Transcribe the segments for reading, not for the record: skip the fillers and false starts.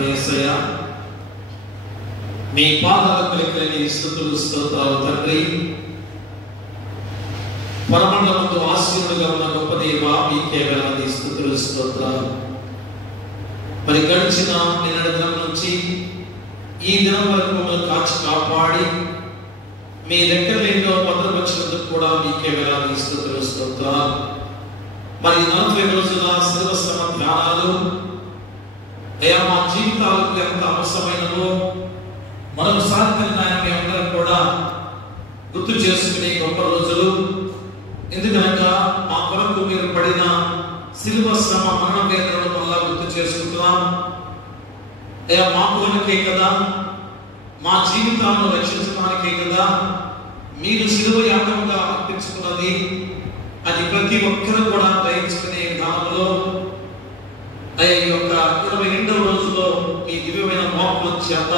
స్తోత్రం యేసయ్యా. మీ పాదాలకు లెక్కలేని స్తుతులు స్తోత్రాలు తండ్రి. పరమండలంలో ఆశీనుడుగా ఉన్న గొప్ప దేవా, మీకే వేలాది స్తుతులు స్తోత్రాలు. మరి గడిచిన నిన్నటి దినం నుంచి ఈ దినం వరకు మమ్మల్ని కాచి కాపాడి మీ లెక్కలేనిలో భద్రపరిచినందుకు కూడా మీకే వేలాది స్తుతులు స్తోత్రాలు. మరి 40 రోజుల శిలువ శ్రమ ధ్యానాలు అయ్యా మా జీవితాలకు ఎంత అవసరమైనవో మరొకసారి నాయన మీ అందరం కూడా గుర్తు చేసుకునే గొప్ప రోజులు. ఎందుకనగా మా కొరకు మీరు పడిన శిలువ శ్రమ మరణ వేదనను వల్ల గుర్తు చేసుకుంటున్నాం. అయ్యా మా కొరకే కదా, మా జీవితాలను రక్షించడానికే కదా మీరు శిలువ యాగంగా అర్పించుకున్నది. అది ప్రతి ఒక్కరు కూడా గ్రహించుకునే విధానంలో అయ్యా ఈ యొక్క 22వ రోజులో మీ దివ్యమైన మోక్షం చేత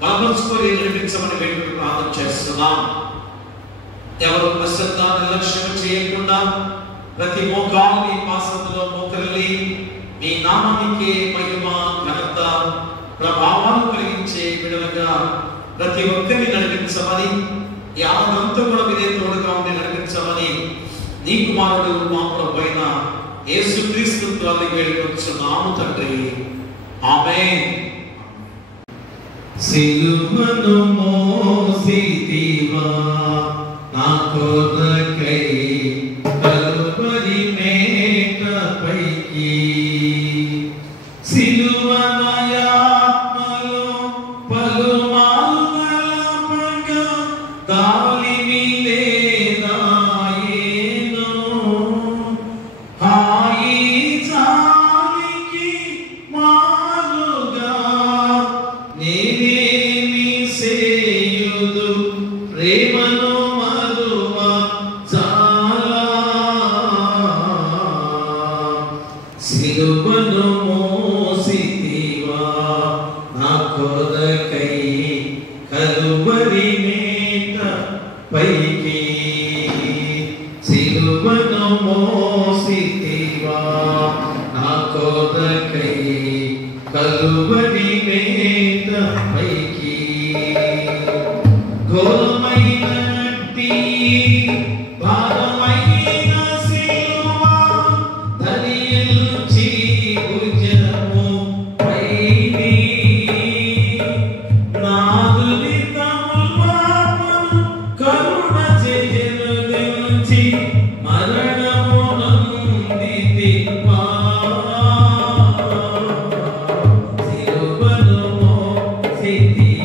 బలపరుచుకొని నడిపించమని వేడుకలు ప్రార్థన చేస్తున్నాం. ఎవరు అశ్రద్ధ నిర్లక్ష్యం చేయకుండా ప్రతి మోకాల్ని పాసంలో మోకరిల్లి మీ నామానికి మహిమ ఘనత ప్రభావాలు కలిగించే బిడ్డలుగా ప్రతి ఒక్కరిని నడిపించమని, యావదంతా కూడా మీరే తోడుగా ఉండి నడిపించమని నీ కుమారుడు మా ప్రభువైన యేసుక్రీస్తు ద్వారా వేడుకొంచున్నాము తండ్రి. ఆమేన్. సిలువను మోసితివా నా కొరకై కలువరి మేటపైకి, సిలువనయాత్మలో పలుమార్లు దాలిని లేదాయేను, హాయి జాలికి మారుగా నేనేమి సేయుదు ప్రేమను మరువ చాలా, సిలువను మోసితివా నా కొరకై కలువరి మేట పైకి, సిలువను మోసితివా నా కొరకై కలువరి మేట పైకి, ఘోరమైనట్టి భారమైన సిలువ ధరించి భుజము పైని, నాదుని తముల్వాపను కరుణ చెయ్యను దించి మరణము నందితివా, సిలువను మోసితివా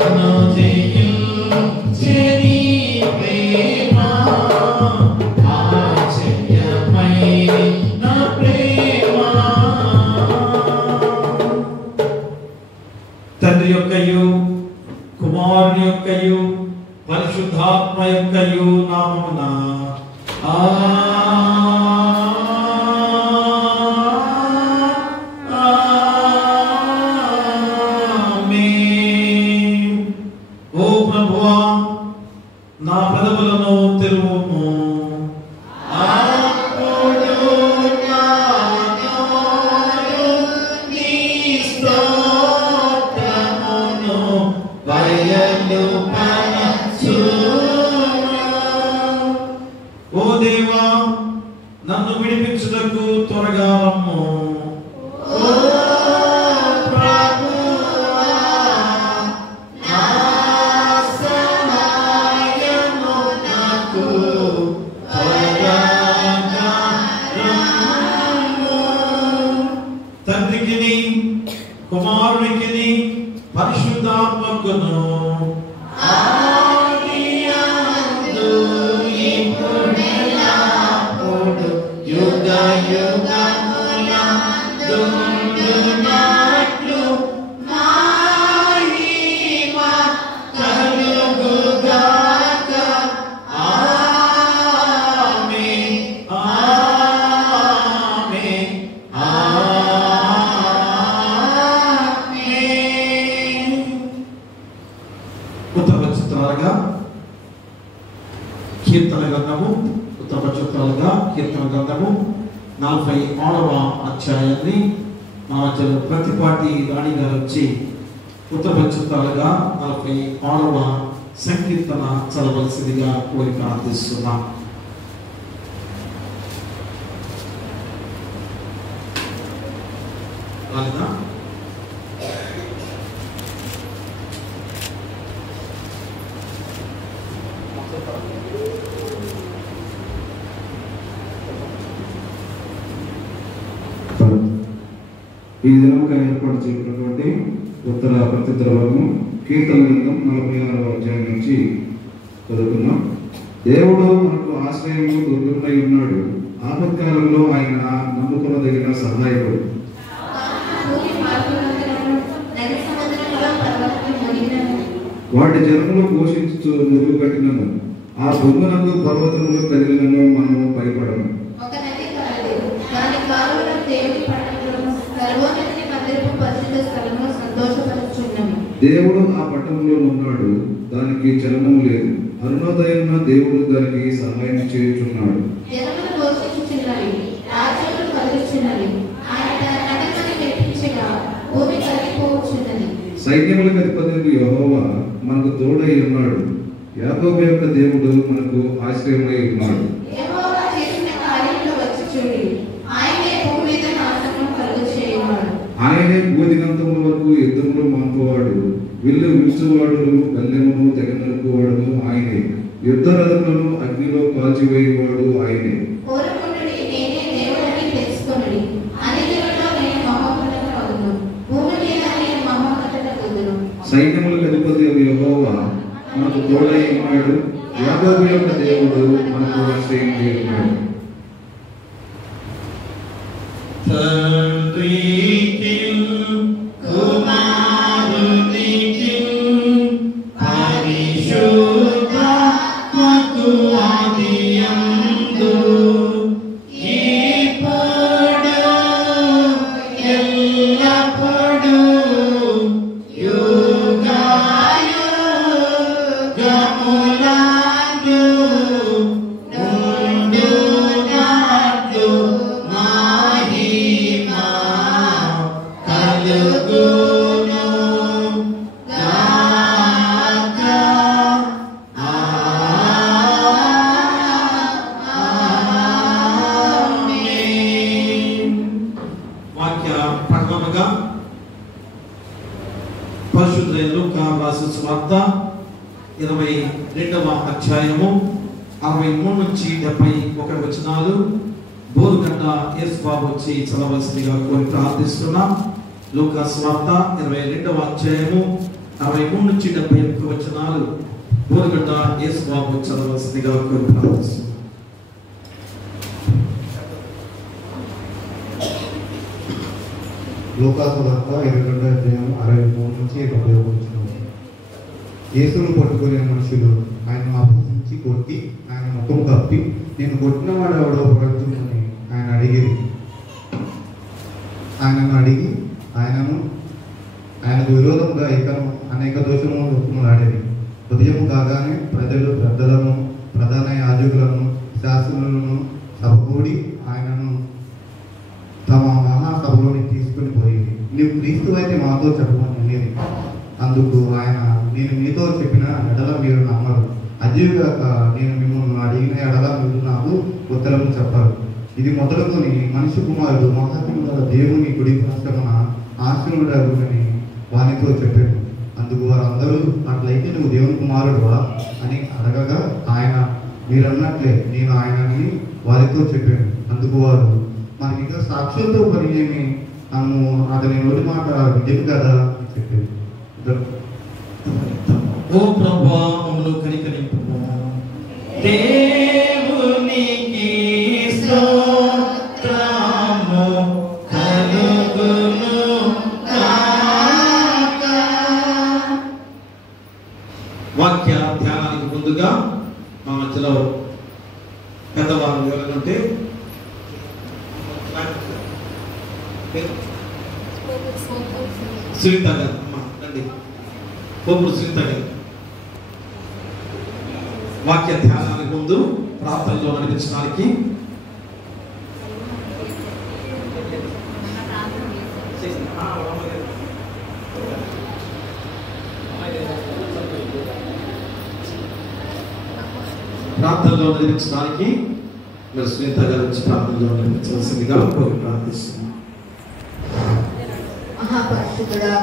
నన్ను జయించెని ప్రేమ ఆశ్చర్యమైన ప్రేమ. తండ్రి యొక్కయు కుమారుని యొక్కయు పరిశుద్ధాత్మ యొక్కయు నామమున ఆమేన్. ఓ ప్రభువా, నా పెదవులను తెరువుము. అప్పుడు నా నోరు నీ స్తోత్రమును బయలుపరచును. ఓ దేవా, నన్ను విడిపించుటకు త్వరగా రమ్ము. ఓ ప్రభువా, నా సహాయమునకు త్వరగా రమ్ము. తండ్రికిని కుమారునికిని పరిశుద్ధాత్మకును ఆదియందు ఇప్పుడెల్లప్పుడు యుగ యుగములందున్నట్లు మహిమ కలుగుగాక. ఆమేన్, ఆమేన్, ఆమేన్. ఉత్తరపక్షురాలుగా కీర్తన గ్రంథము, ఉత్తరపక్షురాలుగా కీర్తన గ్రంథము 46వ అధ్యాయాన్ని మా మధ్యలో ప్రతిపాటి రాణి గారు వచ్చి ఉత్తరపక్షురాలుగా 46వ సంకీర్తన చదవలసిందిగా కోరిక ప్రార్థిస్తున్నాం. రాలేదా? ఈ దినముగా ఏర్పాటు చేయబడినటువంటి ఉత్తర ప్రత్యుత్తరము కీర్తన గ్రంథం 46వ అధ్యాయం నుంచి చదువుకున్నాం. దేవుడు మనకు ఆశ్రయము దుర్గమునై ఉన్నాడు. ఆపత్కాలంలో ఆయన నమ్ముకొనదగిన సహాయకుడు. వాటి జనములు ఘోషించు నురుగు కట్టినను, ఆ బొమ్మలకు పర్వతములు కదిలినను మనము భయపడము. దేవుడు ఆ పట్టణంలో ఉన్నాడు, దానికి చలనము లేదు. అరుణోదయం దేవుడు దానికి సహాయం చేయుచున్నాడు. సైన్యములకు అధిపతి యెహోవా మనకు తోడై ఉన్నాడు. యాకోబు యొక్క దేవుడు మనకు ఆశ్రయమై ఉన్నాడు. ఆయనే భూదిగంతముల వరకు యుద్ధములు మాంపవాడు. విల్లు విరుచువాడు, గల్లెమును తెగ నరుకువాడు ఆయనే. యుద్ధ రథములను అగ్నిలో కాల్చివేయువాడు ఆయనే. సైన్యములకు అధిపతి యెహోవా మనకు తోడై ఉన్నాడు. యాకోబు యొక్క దేవుడు మనకు ఆశ్రయమై ఉన్నాడు. తండ్రికి కుమారునికి పరిశుద్ధాత్మకు ఆదియందు ఇప్పుడు ఎల్లప్పుడూ యుగయుగములందు ఉండునట్లు మహిమ కలుగును గాక. ఆమేన్. వాక్య ప్రకటనగా పరిశుద్ధ లూకా రాసిన సువార్త 22వ అధ్యాయము 63 నుంచి 71 వచనాలు బోధకండ యేసుబాబు వచ్చి చదవలసిందిగా కోరి ప్రార్థిస్తున్నాం. లూకా సువార్త 22వ అధ్యాయము 63 నుంచి 71 వచనాలు బోధగడ్డ యేసుబాబు చదవలసిందిగా ప్రార్థిస్తున్నాను. లూకాసు వార్త 22వ అధ్యాయం 63 నుంచి 71 వచనాలు. యేసును పట్టుకునే మనుషులు ఆయన అపహసించి కొట్టి ఆయన ముఖం కప్పి, నేను కొట్టిన వాడు ఎవడో పడుతుందని ఆయనను అడిగి ఆయనకు విరోధంగా అనేక దోషములు ఆడేది. ఉదయం కాగానే ప్రజలు పెద్దలను, ప్రధాన యాజకులను, శాస్త్రులను సభకూడి ఆయనను తమ మహాసభలోని తీసుకుని పోయింది. నీవు క్రీస్తు అయితే మాతో చెప్పమని అనేది. అందుకు ఆయన, నేను మీతో చెప్పిన ఎడల మీరు నమ్మరు, అదేవిగాక నేను మిమ్మల్ని అడిగిన ఎడల మీరు నాకు ఉత్తరం చెప్పారు. ఇది మొదలుకొని మనిషి కుమారుడు మహాత్ముల దేవుని కుడి పార్శ్వమున ఆశీనుడని వానితో చెప్పారు. అందుకు వారందరూ, అట్లయితే నువ్వు దేవుని కుమారుడువా అని అడగగా ఆయన, మీరన్నట్లే నేను ఆయనని వారితో చెప్పాను. అందుకు వారు, మనకి ఇంకా సాక్షులతో పని ఏమి, అతని నోటి మాట విజయం కదా అని చెప్పారు. ఓ ప్రభువా మమ్మల్ని కనికరింపు. దేవునికి స్తోత్రము కలుగును గాక. వాక్య ధ్యానానికి ముందుగా మా మధ్యలో పెద్దవారు ఎవరంటే సునీత గారు, అమ్మ రండి. పోపురు సునీత గారు వాక్య ధ్యానానికి ముందు ప్రార్థనలో నడిపించడానికి మీరు సునీత గారు వచ్చి ప్రార్థనలో నడిపించవలసిందిగా కోరి ప్రార్థిస్తున్నాం. మహాపరిశుద్ధుడా,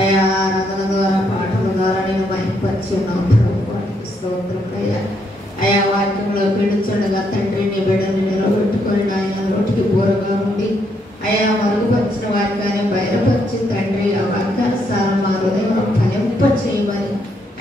అయా ఆరాధన ద్వారా పాటల ద్వారా నేను బయటపరిచి ఉన్నావు ప్రభువానికి స్తోత్రమయ్యా. అయా వాక్యంలో పీడించండగా తండ్రి నీ బిడ్డని నిలబెట్టుకొని ఆయన నోటికి బోరగా ఉండి అయా మరుగుపరిచిన వాక్యాన్ని బయలుపరిచి తండ్రి ఆ వాక్యానుసారం మా హృదయం ఫలింప చేయమని,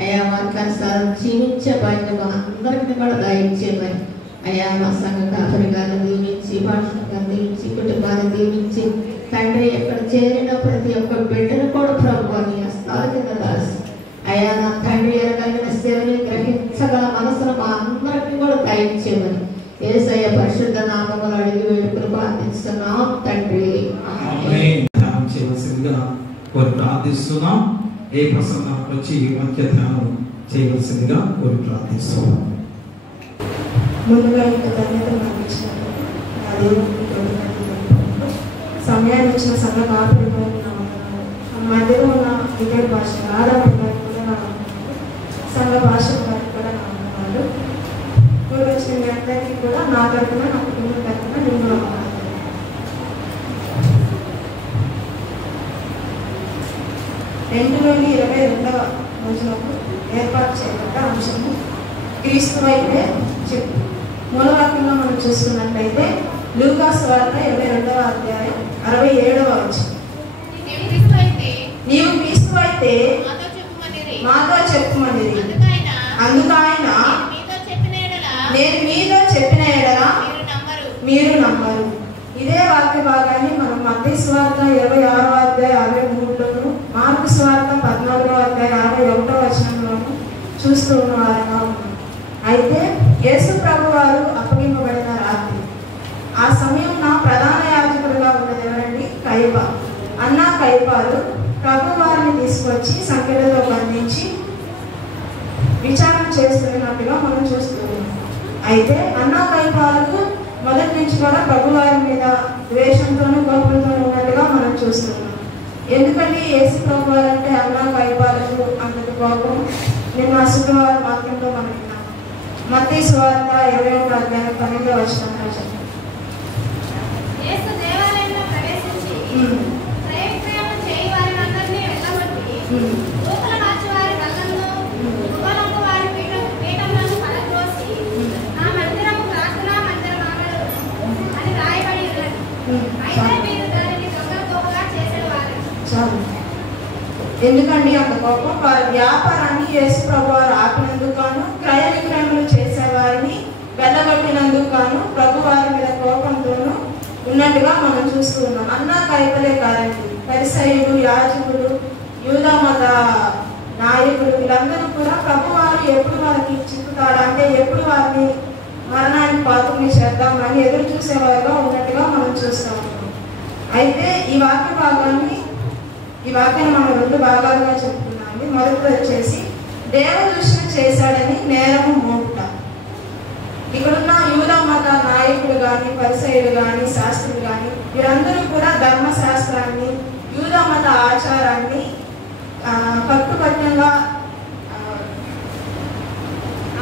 అయా వాక్యానుసారం జీవించే భాగ్యం మా అందరికీ కూడా దయచేయమని, అయా మా సంఘ కాపరిగాన్ని దీవించి, భాషను దీవించి, కుటుంబాన్ని దీవించి తండ్రి ఎక్కడ చేరిన ప్రతి ఒక్క బిడ్డను కూడా ప్రభువా నీ హస్తాల కింద దాసి అయా నా తండ్రి ఎరగలిగిన సేవని గ్రహించగల మనసును మా అందరికీ కూడా దయచేయమని యేసయ్య పరిశుద్ధ నామములో అడిగి వేడుకలు ప్రార్థిస్తున్నాం తండ్రి. ధ్యానం చేయవలసిందిగా కోరి ప్రార్థిస్తున్నాం. ఏ ప్రసంగం వచ్చి వాక్య ధ్యానం చేయవలసిందిగా కోరి ప్రార్థిస్తున్నాం. ముందుగా ఇంకా ధన్యత నాకు ఇచ్చినట్టు నా దేవునికి సమయాన్ని ఇచ్చిన సంఘ కాపురిగా మధ్యలో ఉన్న ఇతర భాష ఆరాధన కూడా నా సంఘ భాష గారికి కూడా నా వందనాలు. ఇప్పుడు వచ్చిన మీ అందరికీ కూడా నా తరఫున, నా కుటుంబం తరఫున నేను వందనాలు. 22వ రోజులకు ఏర్పాటు చేయబడ్డ అంశము క్రీస్తు వైపే చెప్పు. మూలవాక్యంలో మనం చూసుకున్నట్లయితే లూకాసు వార్త 22వ అధ్యాయం 67వ వచనం. నీవు క్రీస్తు అయితే మాతో చెప్పుమనిరి. అందుకు ఆయన, నేను మీతో చెప్పిన ఎడల మీరు నమ్మరు. ఇదే వాక్య భాగాన్ని మనం మత్తయి సువార్త 26వ అధ్యాయం 63లోను, మార్కు సువార్త 14వ అధ్యాయం 61వ వచనంలోను చూస్తూ ఉన్న వారంగా ఉన్నాం. అయితే యేసు ప్రభు వారు అప్పగింపబడిన రాత్రి, ఆ సమయం నా ప్రధాన యాజకుడుగా ఉన్నది ఎవరండి? కయప. అన్న కయపాలు ప్రభు వారిని తీసుకొచ్చి సంఖ్యలతో బంధించి విచారణ చేస్తున్నట్టుగా మనం చూస్తున్నాం. అయితే అన్న కయపాలకు మొదటి నుంచి కూడా ప్రభు వారి మీద ద్వేషంతోనూ కోపంతో ఉన్నట్టుగా మనం చూస్తున్నాం. ఎందుకంటే యేసు ప్రభు వారు అంటే అన్న కయపాలకు అంతటి కోపం నిన్న శుక్రవారం వాక్యంలో మనం విన్నాం. మత్తయి సువార్త 21వ అధ్యాయం 12వ వచనంలో చెప్పారు. దూతల మార్చి వారి ఎందుకండి అంత కోపం? వారి వ్యాపారాన్ని యేసు ప్రభువారు ఆపినందుకు గాను, క్రయ విక్రయములు చేసేవారిని వెళ్ళగొట్టినందుకు గాను ప్రభు వారి మీద కోపంతోనూ ఉన్నట్టుగా మనం చూస్తూ ఉన్నాం. అన్నా కైపలే కాదండి, పరిసయ్యులు, యాజకులు, యూదా మత నాయకులు వీళ్ళందరూ కూడా ప్రభువారు ఎప్పుడు వారికి చిక్కుతాడా, అంటే ఎప్పుడు వారిని మరణానికి పాత్రని చేద్దామని ఎదురు చూసేవారుగా ఉన్నట్టుగా మనం చూస్తూ ఉన్నాం. అయితే ఈ వాక్యాన్ని మనం 2 భాగాలుగా చెప్పుకున్నాము. మొదటిది వచ్చేసి దేవదూషణ చేశాడని నేరము మోపుట. ఇక్కడున్న యూదా మత నాయకులు కానీ, పరిసయ్యులు కానీ, శాస్త్రులు కానీ వీరందరూ కూడా ధర్మశాస్త్రాన్ని, యూదా మత ఆచారాన్ని కట్టుబట్టంగా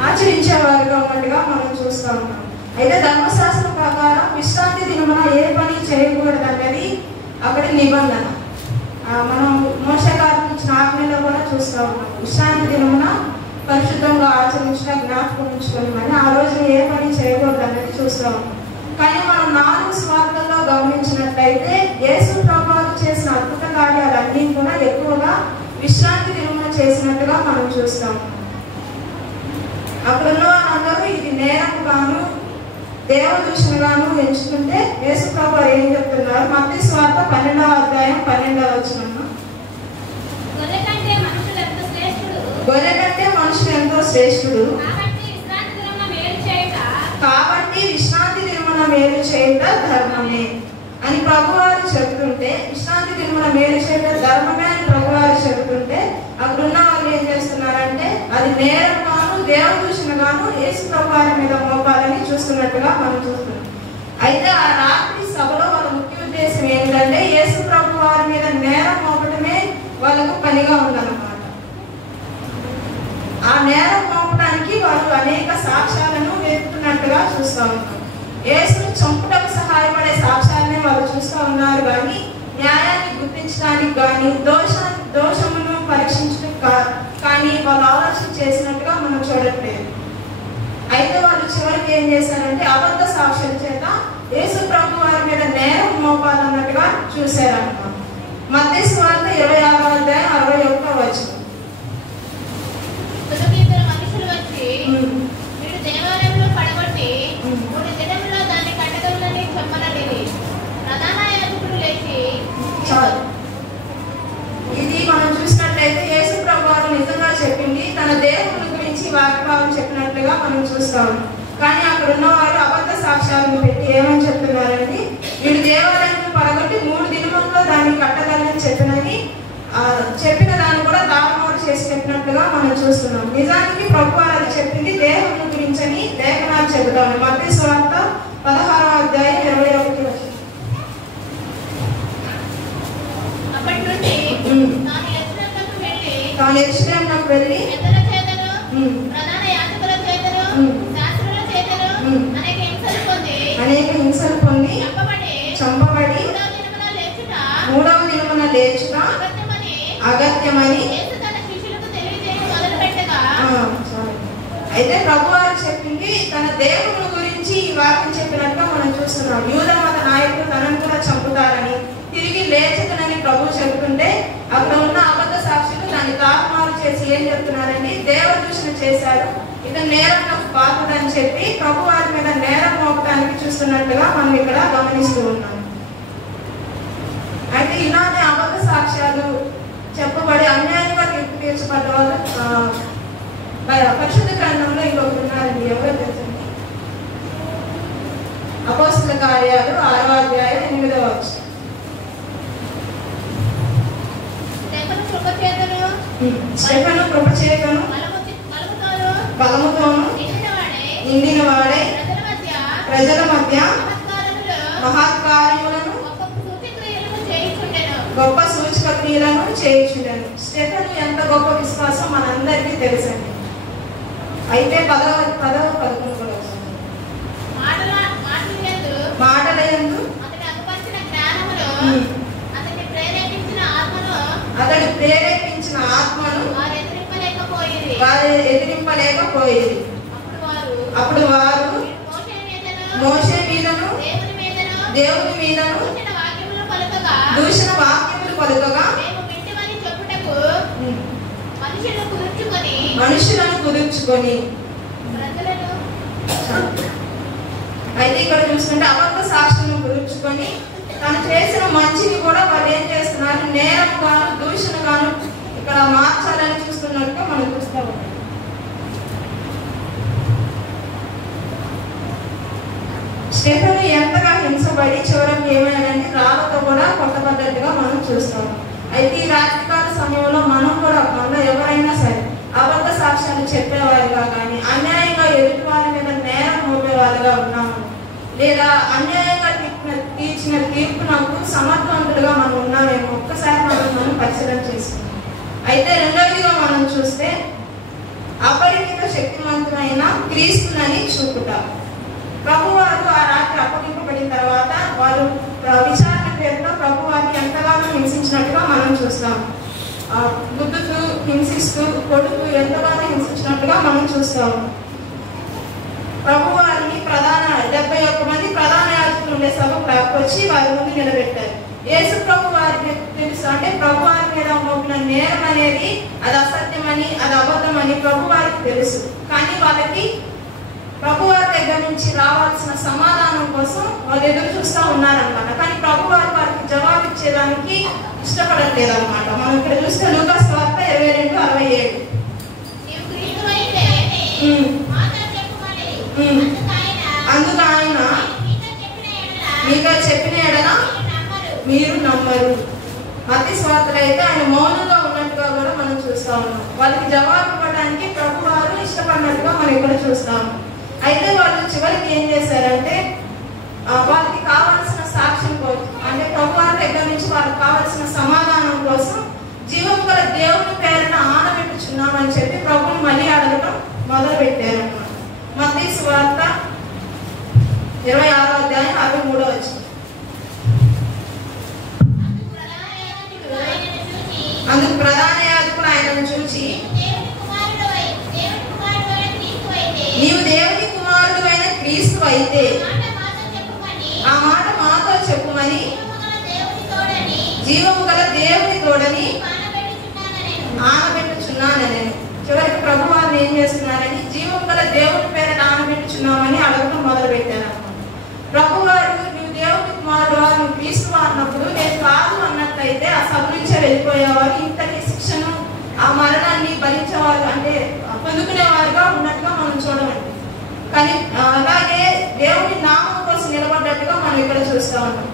ఆచరించేవారుగా ఉన్నట్టుగా మనం చూస్తూ ఉన్నాం. అయితే ధర్మశాస్త్రం ప్రకారం విశ్రాంతి దినమున ఏ పని చేయకూడదు అన్నది అక్కడి నిబంధన. మనం మోషే గారికి ఇచ్చిన ఆజ్ఞలో కూడా చూస్తూ ఉన్నాం. విశ్రాంతి దినమున పరిశుద్ధంగా ఆచరించిన జ్ఞాపకం ఉంచుకోమని, ఆ రోజు ఏ పని చేయకూడదు అనేది చూస్తూ ఉన్నాం. కానీ మనం 4 స్వార్థల్లో గమనించినట్లయితే యేసు ప్రభువారు చేసిన అద్భుత కార్యాలన్నీ కూడా ఎక్కువగా విశ్రాంతి దినమున చేసినట్టుగా మనం చూస్తాం. అక్కడున్న వాళ్ళందరూ ఇది నేరం గాను, దేవదూషణ గాను ఎంచుకుంటే యేసు ప్రభువారు ఏం చెప్తున్నారు? మత్తయి సువార్త 12వ అధ్యాయం 12వ వచనం, గొర్రె కంటే మనుషులు ఎంతో శ్రేష్ఠుడు, కాబట్టి విశ్రాంతి దినమున మేలు చేయుట ధర్మమే అని ప్రభువారు చెబుతుంటే, విశ్రాంతి దినమున మేలు చేయుట ధర్మమే అని ప్రభువారు చెబుతుంటే అక్కడున్న వాళ్ళు ఏం చేస్తున్నారంటే అది నేరం గాను, దేవదూషణ గాను యేసు ప్రభువారి మీద మోపాలని చూస్తున్నట్టుగా మనం చూస్తున్నాం. అయితే ఆ రాత్రి సభలో వాళ్ళ ముఖ్య ఉద్దేశం ఏంటంటే యేసు ప్రభువారి మీద నేరం మోపడమే వాళ్ళకు పనిగా ఉందన్నమాట. ఆ నేరం మోపడానికి వాళ్ళు అనేక సాక్ష్యాలను వెతుకుతున్నట్టుగా చూస్తూ ఉన్నాం. యేసును చంపుటకు సహాయపడే సాక్ష్యాలనే వాళ్ళు చూస్తూ ఉన్నారు, కానీ న్యాయాన్ని గుర్తించడానికి కానీ దోషమును పరీక్షించడానికి కానీ వాళ్ళు ఆలోచన చేసినట్టుగా మనం చూడట్లేదు. అయితే వాళ్ళు చివరికి ఏం చేశారంటే అబద్ధ సాక్ష్యం చేత యేసు ప్రభు వారి మీద నేరం మోపాలన్నట్టుగా చూశారన్నమాట. మత్తయి సువార్త 26వ అధ్యాయం 61వ వచనం, మనుషులు వచ్చి వీడు దేవాలయంలో పడగొట్టి 3 దినములలో దాన్ని కట్టగలని చెప్పనడిది. ప్రధాన యాజకుడు లేచి చాలు. ఇది మనం చూసినట్లయితే యేసు ప్రభువారు నిజంగా చెప్పింది తన దేవుని గురించి వాగ్దానం చెప్పినట్లుగా మనం చూస్తాం. కానీ అక్కడ ఉన్నవారు అబద్ధ సాక్ష్యాలను పెట్టి ఏమని చెప్తున్నారండి? వీడు దేవాలయాన్ని పడగొట్టి 3 దినములలో దాన్ని కట్టగలని చెప్పిన దాన్ని కూడా దారుమారు చేసి చెప్పినట్లుగా మనం చూస్తున్నాం. నిజానికి ప్రభువారు అది చెప్పింది దేవుని గురించి అని లేఖనాలు చెబుతాం. మత్తయి సువార్త 16వ అధ్యాయం 21వ వచనం, అప్పటి నుండి తాను యెరూషలేమునకు వెళ్ళి పెద్దల చేతను, ప్రధాన యాజకుల చేతను, శాస్త్రుల చేతను అనేక హింసలు పొంది చంపబడి 3వ దినమున లేచుట అగత్యమని అయితే ప్రభువారు చెప్పింది తన దేవుని గురించి ఈ వాక్యం చెప్పినట్టుగా మనం చూస్తున్నాం. యూదా మత నాయకులు తనను కూడా చంపుతారని, తిరిగి లేచదనని ప్రభు చెబుతుంటే అక్కడ ఉన్న అబద్ధ సాక్షులు దాన్ని తారుమారు చేసి ఏం చెప్తున్నారండి? దేవదూషణ చేశారు, ఇతను నేరంలోకి పాత్రని చెప్పి ప్రభు వారి మీద నేరం మోపడానికి చూస్తున్నట్టుగా మనం ఇక్కడ గమనిస్తూ ఉన్నాం. అయితే ఇలానే అబద్ధ సాక్ష్యాలు చెప్పబడి అన్యాయంగా తీర్పు తీర్చబడ్డ వాళ్ళు పరిశుద్ధ గ్రంథంలో ఇంకొకరు ఉన్నారండి. ఎవరో తెలుసండి? అపోస్తల కార్యాలు 6వ అధ్యాయం 8వ వచనం, స్టెఫను కృపచేతను బలముతోను నిండిన వాడై ప్రజల మధ్య మహత్కార్యములను గొప్ప సూచక క్రియలను చేయించుండెను. స్టెఫను ఎంత గొప్ప విశ్వాసం మనందరికీ తెలుసండి. అయితే 10వ 11 కూడా వస్తుంది. మాటలయందు అతడు ప్రేరేపించిన ఆత్మను వారు ఎదిరింపలేకపోయేది. అప్పుడు వారు మోషే మీదను దేవుని మీదను దూషణ వాక్యములు పలుకగా మనుషులను కుదుర్చుకొని. అయితే ఇక్కడ చూస్తుంటే అబద్ధ సాక్షులను కుదుర్చుకొని తను చేసిన మంచిని కూడా వాళ్ళు ఏం చేస్తున్నారు, నేరం గాను దూషణ గాను ఇక్కడ మార్చాలని చూస్తున్నట్టుగా మనం చూస్తూ ఉంటాం. స్టెఫెను ఎంతగా హింసపడి చివరికి ఏమైనాడంటే రాళ్ళతో కూడా కొట్టబడ్డట్టుగా మనం చూస్తాం. అయితే ఈ రాత్రికాల సమయంలో మనం కూడా మనలో ఎవరైనా సరే అబద్ధ సాక్ష్యాలు చెప్పేవారుగా కానీ అన్యాయంగా ఎదుటి వారి మీద నేరం మోపేవారుగా ఉన్నాము, లేదా అన్యాయంగా తీర్చిన తీర్పు నాకు సమర్థవంతులుగా మనం ఉన్నామేమో ఒక్కసారి మనం పరిశీలన చేసుకున్నాం. అయితే రెండవదిగా మనం చూస్తే అపరిమిత శక్తివంతులైన క్రీస్తులని చూపుట. ప్రభువారు ఆ రాత్రి అప్పగింపబడిన తర్వాత వారు విచారణ పేరుతో ప్రభువారిని ఎంతగానో హింసించినట్టుగా మనం చూస్తాం. గుద్దుతూ హింసిస్తూ కొడుతూ ఎంతగానో హింసించినట్టుగా మనం చూస్తాం. ప్రభువారిని 71 మంది ప్రధాన యాజకులు ఉండే సభకు వచ్చి వారి ముందు నిలబెట్టారు. యేసు ప్రభు వారికి తెలుసు, అంటే ప్రభు వారి మీద మోపిన నేరం అనేది అది అసత్యమని అది అబద్ధమని ప్రభు వారికి తెలుసు. కానీ వాళ్ళకి ప్రభు వారి దగ్గర నుంచి రావాల్సిన సమాధానం కోసం వాళ్ళు ఎదురు చూస్తూ ఉన్నారనమాట. కానీ ప్రభు వారికి జవాబు ఇచ్చేదానికి ఇష్టపడట్లేదు అనమాట. మనం ఇక్కడ చూస్తే లూకాసు వార్త 22:67. అందుకు ఆయన మీతో చెప్పిన ఎడల మీరు నమ్మరు. మత్తయి సువార్తలో అయితే ఆయన మౌనంగా ఉన్నట్టుగా కూడా మనం చూస్తా ఉన్నాం. వాళ్ళకి జవాబు ఇవ్వడానికి ప్రభు వారు ఇష్టపడినట్టుగా మనం ఇక్కడ చూస్తాము. అయితే వాళ్ళు చివరికి ఏం చేశారంటే వాళ్ళకి కావాల్సిన సాక్ష్యం కోసం, అంటే ప్రభు వారి దగ్గర నుంచి వాళ్ళకి కావాల్సిన సమాధానం కోసం జీవం గల దేవుని పేరున ఆనబెట్టుచున్నామని చెప్పి ప్రభుని మళ్ళీ అడగడం మొదలు పెట్టారు అన్నమాట. మత్తయి సువార్త 26:63. అందుకు ప్రధాన యాజకులు ఆయనను చూచి నీవు దేవుని కుమారుడైన క్రీస్తు అయితే ఆ మాట మాతో చెప్పుమని జీవము గల దేవుని తోడని ఆనబెట్టుచున్నానని. చివరికి ప్రభు వారిని ఏం చేస్తున్నారని జీవము గల దేవుని పేరట ఆనబెట్టుచున్నామని అడగడం మొదలు పెట్టారు. ప్రభు వారు నువ్వు దేవుని కుమారుడు నువ్వు క్రీస్తు అన్నప్పుడు నేను కాదు అన్నట్లయితే ఆ సభ నుంచే వెళ్ళిపోయేవారు, ఇంతటి శిక్షను ఆ మరణాన్ని భరించేవారు అంటే పొందుకునేవారుగా ఉన్నట్టుగా మనం చూడమండి. కానీ అలాగే దేవుని నామం కోసం నిలబడ్డట్టుగా మనం ఇక్కడ చూస్తూ ఉన్నాం.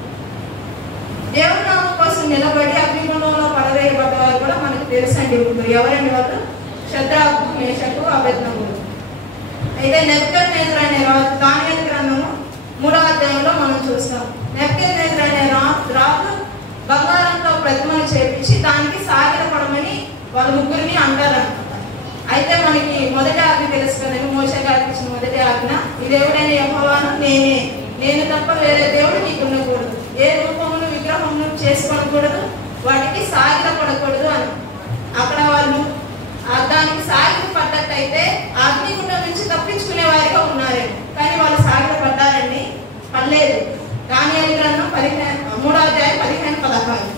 దేవుని నామం కోసం నిలబడి అగ్నిగుండంలో పడవేయబడ్డవారు కూడా మనకు తెలుసండి. ఎవరైనా వాళ్ళు శద్రకు, మేషకు, అబేద్నెగోలు. అయితే నెబుకద్నెజరు అనే రాజు దానియేలు గ్రంథము 3వ అధ్యాయంలో మనం చూస్తాం. నెబుకద్నెజరు అనే రాజు బంగారంతో ప్రతిమను చేపించి దానికి సాగిలపడమని వాళ్ళ ముగ్గురిని అంటారనమాట. అయితే మనకి మొదటి ఆజ్ఞ తెలుసు కదండి, మోషే గారికి ఇచ్చిన మొదటి ఆజ్ఞ, ఈ దేవుడైన యెహోవాను నేను తప్ప వేరే దేవుడు నీకు ఉండకూడదు, ఏ రూపమును విగ్రహమును చేసుకోకూడదు, వాటికి సాగిలపడకూడదు అని. అక్కడ వాళ్ళు దానికి సాగిల పడ్డట్టయితే అగ్నిగుండం నుంచి తప్పించుకునే వారిగా ఉన్నారేమో, కానీ వాళ్ళు సాగిల పడ్డారండి, పడలేదు. దానియేలు గ్రంథం 3వ అధ్యాయం 15-16.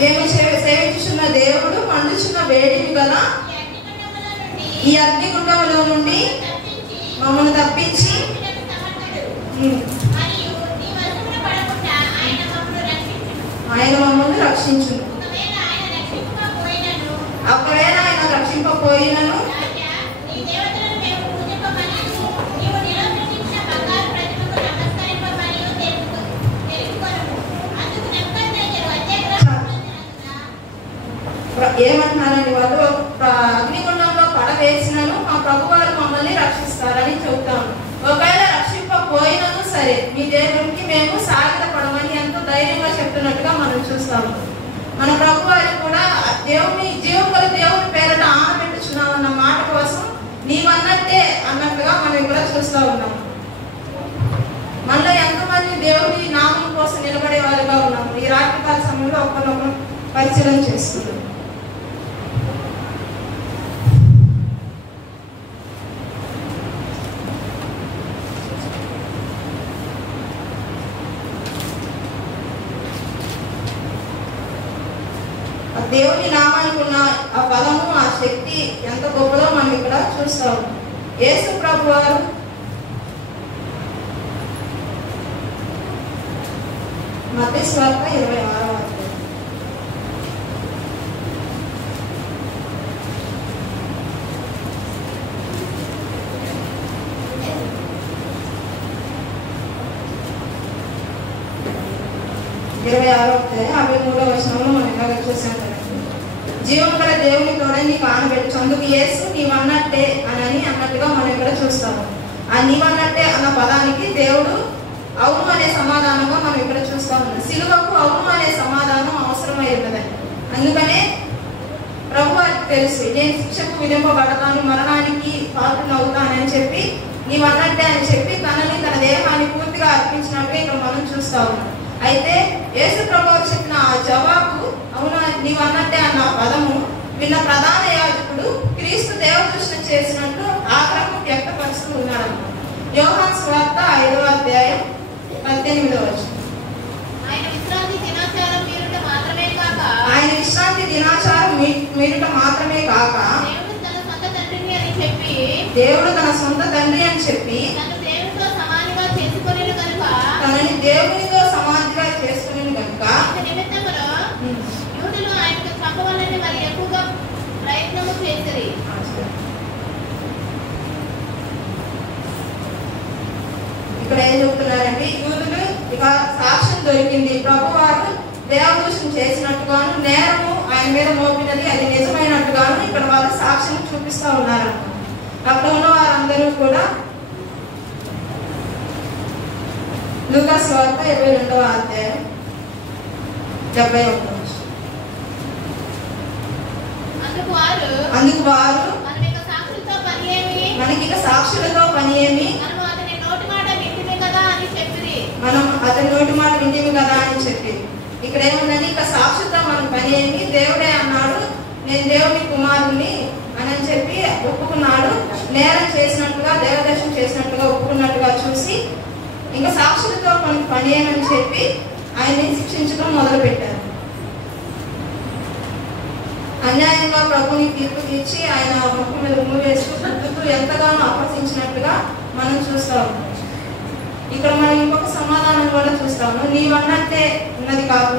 మేము సేవించుచున్న దేవుడు మండుచున్న వేడిమి గల ఈ అగ్నిగుండములో నుండి మమ్మల్ని తప్పించి ఆయన మమ్మల్ని రక్షించును. ఒకవేళ ఆయన రక్షింపపోయినను ఏమంటున్నారని వాళ్ళు అగ్నిగుండంలో పడవేసినను మా ప్రభువారు మమ్మల్ని రక్షిస్తారని చెబుతాను. ఒకవేళ రక్షింపపోయినను సరే మీ దేవునికి మేము సాగిలపడమని ఎంతో ధైర్యంగా చెప్తున్నట్టుగా మనం చూస్తాము. మన ప్రభు వారు కూడా దేవుని జీవగల దేవుని పేరట ఆనబెట్టుచున్నాం అన్న మాట కోసం నీవన్నట్టే అన్నట్టుగా మనం ఇక్కడ చూస్తూ ఉన్నాము. మనలో ఎంతమంది దేవుని నామం కోసం నిలబడే వారుగా ఉన్నాము. ఈ రాత్రికాల సమయంలో ఒకరినొకరు పరిశీలన చేస్తున్నాం. దేవుని నామానికి ఉన్న ఆ బలము, ఆ శక్తి ఎంత గొప్పదో మనం ఇక్కడ చూస్తాము. యేసు ప్రభు వారు మత్తయి సువార్త 26వ అధ్యాయం. అవి 3వ వచనంలో మనం ఇలాగ చూసాం కదండి. జీవం గల దేవుని తోడే నీకు ఆనబెట్టు, అందుకు యేసు నీవన్నట్టే అని అన్నట్టుగా మనం ఇక్కడ చూస్తాము. ఆ నీవన్నట్టే అన్న పదానికి దేవుడు అవును అనే సమాధానంగా మనం ఇక్కడ చూస్తా ఉన్నాం. సిలువకు అవును అనే సమాధానం అవసరమై ఉన్నదండి. అందుకనే ప్రభు వారికి తెలుసు, నేను శిక్షకు విధింపబడతాను, మరణానికి పాత్రనవుతానని చెప్పి నీవన్నట్టే అని చెప్పి తనని తన దేహాన్ని పూర్తిగా అర్పించినట్టుగా ఇక్కడ మనం చూస్తా ఉన్నాం. అయితే యేసు ప్రభువు చెప్పిన ఆ జవాబు అవునా నీవన్నట్టే అన్న పదము విన్న ప్రధాన యాజకుడు క్రీస్తు దేవదృష్టి చేసినట్టు ఆగ్రహం వ్యక్తపరుస్తూ ఉన్నాడన్నమాట. యోహాను సువార్త 5వ అధ్యాయం 18వ వచనం. ఆయన విశ్రాంతి దినాచారం మీరుట మాత్రమే కాక దేవుడు తన సొంత తండ్రి అని చెప్పి తనని దేవునితో సమానంగా చేసుకుని కనుక నిమిత్తములో యూదులు ఆయనకు చంపవాలని మరి ఎక్కువగా ప్రయత్నము చేసిరి. ఇక్కడ ఏం చెప్తున్నారంటే యూదులు ఇక సాక్ష్యం దొరికింది, ప్రభు వారు దేవదూషణ చేసినట్టుగాను, నేరము ఆయన మీద మోపినది అది నిజమైనట్టుగాను ఇక్కడ వాళ్ళు సాక్ష్యం చూపిస్తూ ఉన్నారన్నమాట. అక్కడ ఉన్న వారందరూ కూడా లూకా సువార్త 22వ అధ్యాయం 71వ వచనం. అందుకు వారు మనకి ఇక సాక్షులతో పని ఏమి, మనం అతని నోటి మాట వింటిమి కదా అని చెప్పి ఇక్కడ ఏముందని ఇక సాక్షితో మన పని ఏమి, దేవుడే అన్నాడు నేను దేవుని కుమారుని అని చెప్పి ఒప్పుకున్నాడు. నేరం చేసినట్టుగా దేవదర్శనం చేసినట్టుగా ఒప్పుకున్నట్టుగా చూసి ఇంకా సాక్షులతో మనకు పని ఏమని చెప్పి ఆయన్ని శిక్షించడం మొదలు పెట్టారు. అన్యాయంగా ప్రభుని తీర్పు తీర్చి ఆయన ముఖం మీద ఉమ్ము వేస్తూ గుర్తుకు ఎంతగానో అపహసించినట్టుగా మనం చూస్తాము. ఇక్కడ మనం ఇంకొక సమాధానం కూడా చూస్తాము. నీవన్నట్టే ఉన్నది కాదు.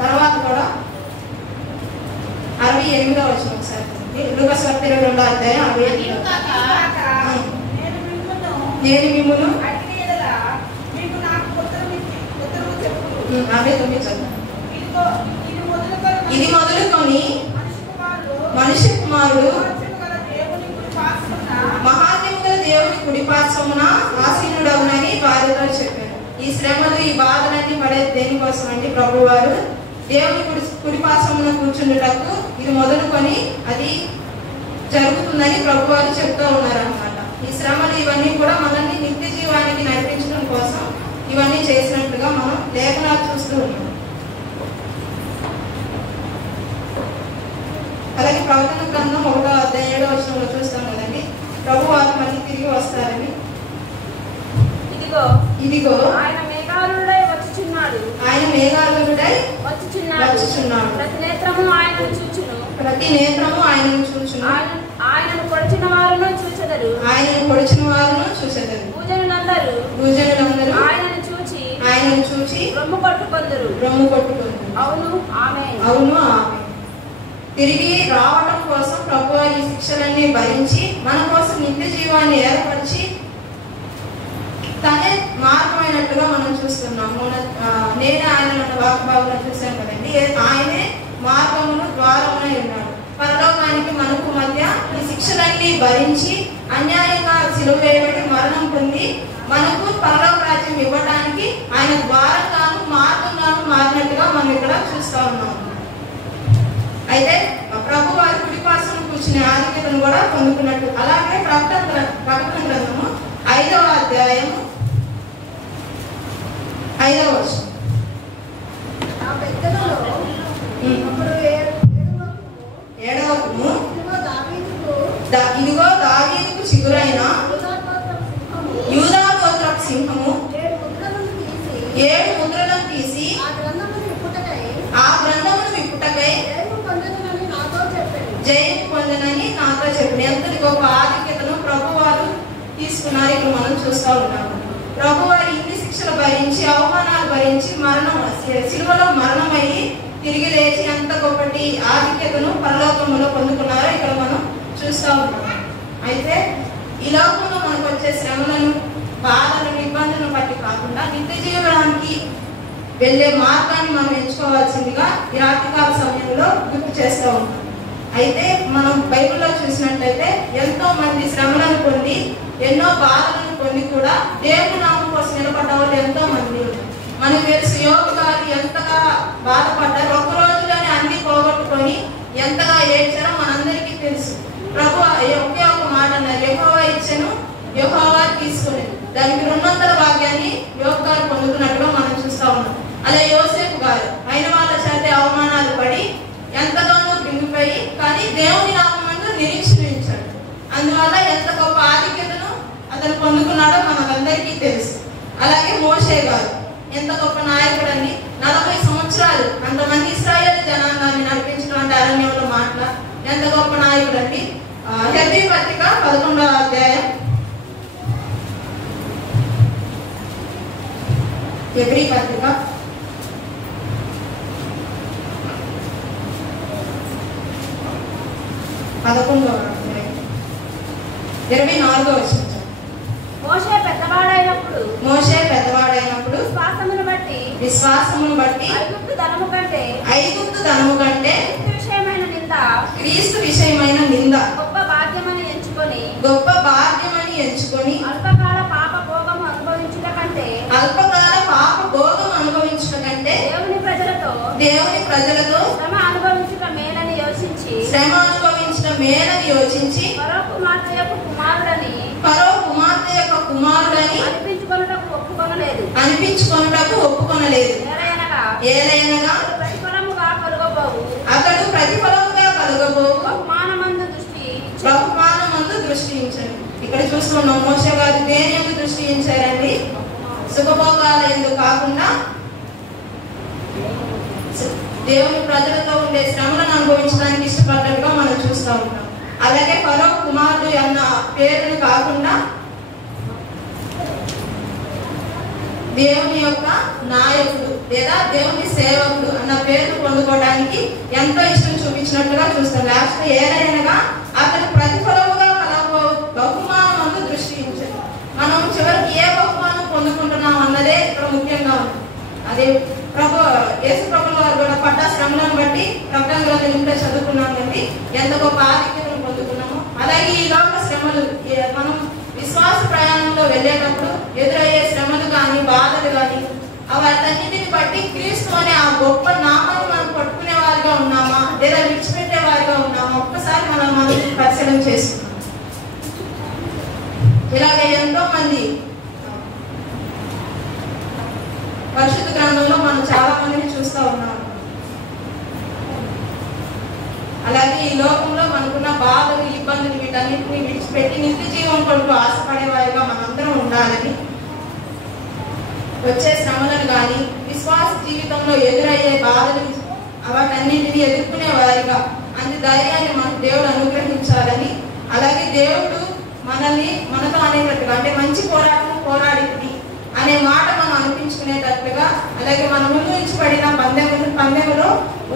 తర్వాత కూడా 68వ వచనం ఒకసారి లూకా సువార్త 22వ అధ్యాయం 68. నేను మిమ్మును ఇది మొదలుకొని మనిషి కుమారుడు మహాత్మ్యము గల దేవుని కుడిపార్శ్వమున ఆసీనుడవునని వారితో చెప్పారు. ఈ శ్రమలు ఈ బాధలన్నీ పడే దేనికోసం అంటే ప్రభు వారు దేవుని కుడిపార్శ్వమున కూర్చుండుటకు ఇది మొదలుకొని అది జరుగుతుందని ప్రభు వారు చెప్తూ ఉన్నారన్నమాట. ఈ శ్రమలు ఇవన్నీ కూడా మనల్ని నిత్య జీవానికి నడిపించడం కోసం ఇవన్నీ చేసినట్టుగా మనం లేఖనాలు చూస్తూ ఉన్నాం. అలాగే ప్రవచన గ్రంథం 1వ అధ్యాయం 7వ వచనంలో చూస్తాం కదండి, ప్రభు వారు మళ్ళీ తిరిగి వస్తారని. ఇదిగో ఆయన మేఘాలుడై వచ్చుచున్నాడు ప్రతి నేత్రము ఆయనను చూచును ఆయనను పొడిచిన వారును చూచెదరు భూజనులందరూ ఆయనను చూచి రొమ్ము కొట్టుకొందురు. అవును ఆమేన్. తిరిగి రావడం కోసం ప్రభువు ఈ శిక్షలన్నీ భరించి మన కోసం నిత్య జీవాన్ని ఏర్పరిచి తనే మార్గమైనట్టుగా మనం చూస్తున్నాము. నేనే ఆయన వాక్భావంలో చూసాం కదండి. ఆయనే మార్గమును ద్వారమునై ఉన్నాడు. పరలోకానికి మనకు మధ్య ఈ శిక్షలన్నీ భరించి అన్యాయంగా సిలువ వేయబడి మరణం పొంది మనకు పరలోక రాజ్యం ఇవ్వడానికి ఆయన ద్వారంగాను మార్గంగాను మారినట్టుగా మనం ఇక్కడ చూస్తూ ఉన్నాం. అయితే ప్రభు వారి కుడిపార్శ్వన కూర్చునే ఆధిక్యతను కూడా పొందుకున్నట్టు. అలాగే ప్రకటన గ్రంథము 5వ అధ్యాయము 5వ వచనం. ఇదిగో దావీదుకు చిగురైన యూదా గోత్రపు సింహము 7 ముద్రలను తీసి ఆ గ్రంథమును విప్పుటకై జయము పొందనని నాతో చెప్పిన. ఎంతటి గొప్ప ఆధిక్యతను ప్రభువారు తీసుకున్నారు ఇక్కడ మనం చూస్తూ ఉన్నాము. ప్రభువారు ఇన్ని శిక్షలు భరించి అవమానాలు భరించి సిలువలో మరణమయ్యి తిరిగి లేచి ఎంత గొప్పటి ఆధిక్యతను పరలోకంలో పొందుకున్నారో ఇక్కడ మనం చూస్తూ ఉన్నాం. అయితే ఈ లోకంలో మనకు వచ్చే శ్రమలను బాధలను ఇబ్బందులను బట్టి కాకుండా నిత్య జీవనానికి వెళ్ళే మార్గాన్ని మనం ఎంచుకోవాల్సిందిగా ఈ రాత్రికాల సమయంలో గుర్తు చేస్తూ ఉంటాం. అయితే మనం బైబిల్లో చూసినట్లయితే ఎంతో మంది శ్రమలను పొంది ఎన్నో బాధలను పొంది కూడా దేవుని నామం కోసం నిలబడ్డ వాళ్ళు ఎంతో మంది ఉన్నారు. మనకు తెలుసు యోబు గారు ఎంతగా బాధపడ్డారు. ఒక రోజులోనే అన్ని పోగొట్టుకొని ఎంతగా ఏడ్చారో మనందరికీ తెలుసు. ప్రభు ఒకే ఒక మాట అన్నారు, యెహోవా ఇచ్చెను యెహోవా తీసుకుని. దానికి 200 భాగ్యాన్ని యోబు గారు పొందుతున్నట్టుగా మనం చూస్తూ ఉన్నాం. అదే యోసేపు గారు అయిన వాళ్ళ చేత అవమానాలు పడి ఎంతగానో కృంగిపోయి కానీ దేవుని నామమందు నిరీక్షించాడు. అందువల్ల ఎంత గొప్ప ఆధిక్యతను అతను పొందుకున్నాడో మనకందరికీ తెలుసు. అలాగే మోషే గారు ఎంత గొప్ప నాయకుడని 40 సంవత్సరాలు అంతమంది ఇశ్రాయేలు జనాంగాన్ని నడిపించినటువంటి అరణ్యంలో మాట్లా ఎంత గొప్ప నాయకుడండి. హెబ్రీ పత్రిక 11వ అధ్యాయం హెబ్రీ పత్రిక 11వ అధ్యాయం 24వ వచనం. మోషే పెద్దవాడైనప్పుడు విశ్వాసమును బట్టి ఐగుప్తు ధనము కంటే క్రీస్తు విషయమైన నింద గొప్ప భాగ్యమని ఎంచుకొని అల్పకాల పాప భోగము అనుభవించుట కంటే దేవుని ప్రజలతో శ్రమ అనుభవించుట మేలని యోచించి ఫరో కుమార్తె యొక్క కుమారుడని అనిపించుకొనుటకు ఒప్పుకొనలేదు. ఏలయనగా అతడు ప్రతిఫలముగా కలుగబోవు బహుమానమందు దృష్టించండి. ఇక్కడ చూస్తున్నాం మోషే గారు దేని యందు దృష్టించారండి? సుఖభోగాల యందు కాకుండా దేవుని ప్రజలతో ఉండే శ్రమలను అనుభవించడానికి ఇష్టపడ్డట్టుగా మనం చూస్తూ ఉంటాం. అలాగే ఫరో కుమారుడు అన్న పేరును కాకుండా దేవుని యొక్క నాయకుడు లేదా దేవుని సేవకుడు అన్న పేరు పొందుకోవడానికి ఎంతో ఇష్టం చూపించినట్లుగా చూస్తాం. లాస్ట్ ఏదైనా అతను ప్రతిఫలముగా కలగో బహుమానం దృష్టించారు. మనం చివరికి ఏ బహుమానం పొందుకుంటున్నాం అన్నదే ఇక్కడ ముఖ్యంగా ఉంది. అదే యేసు ప్రభువు వారు కూడా పడ్డ శ్రమలను బట్టి ప్రకటన గ్రంథం ఇంట్లో చదువుకున్నాం కండి ఎంత గొప్ప ఆధిక్యతను పొందుకున్నాము. అలాగే ఈ లోక శ్రమలు మనం విశ్వాస ప్రయాణంలో వెళ్ళేటప్పుడు ఎదురయ్యే శ్రమలు కానీ బాధలు కానీ వాటన్నిటిని బట్టి క్రీస్తు అనే ఆ గొప్ప నామాన్ని మనం పట్టుకునే వారిగా ఉన్నామా లేదా విడిచిపెట్టే వారిగా ఉన్నామా ఒక్కసారి మనం పరిశీలన చేస్తున్నాం. ఇలాగే ఎంతో మంది పరిశుద్ధ గ్రంథంలో మనం చాలా మందిని చూస్తూ ఉన్నాం. అలాగే ఈ లోకంలో మనకున్న బాధలు ఇబ్బందులు వీటన్నిటిని విడిచిపెట్టి నిత్య జీవం కొరకు ఆశపడేవారిగా మనందరం ఉండాలని వచ్చే శ్రమలను కానీ విశ్వాస జీవితంలో ఎదురయ్యే బాధలు వాటన్నింటినీ ఎదుర్కొనే వారిగా అంత ధైర్యాన్ని మనకు దేవుడు అనుగ్రహించాలని అలాగే దేవుడు మనల్ని మనతో అనేటట్టుగా అంటే మంచి పోరాటం పోరాడింది అనే మాట మనం అనిపించుకునేటట్లుగా అలాగే మన ముందు నుంచి పడిన పందెములో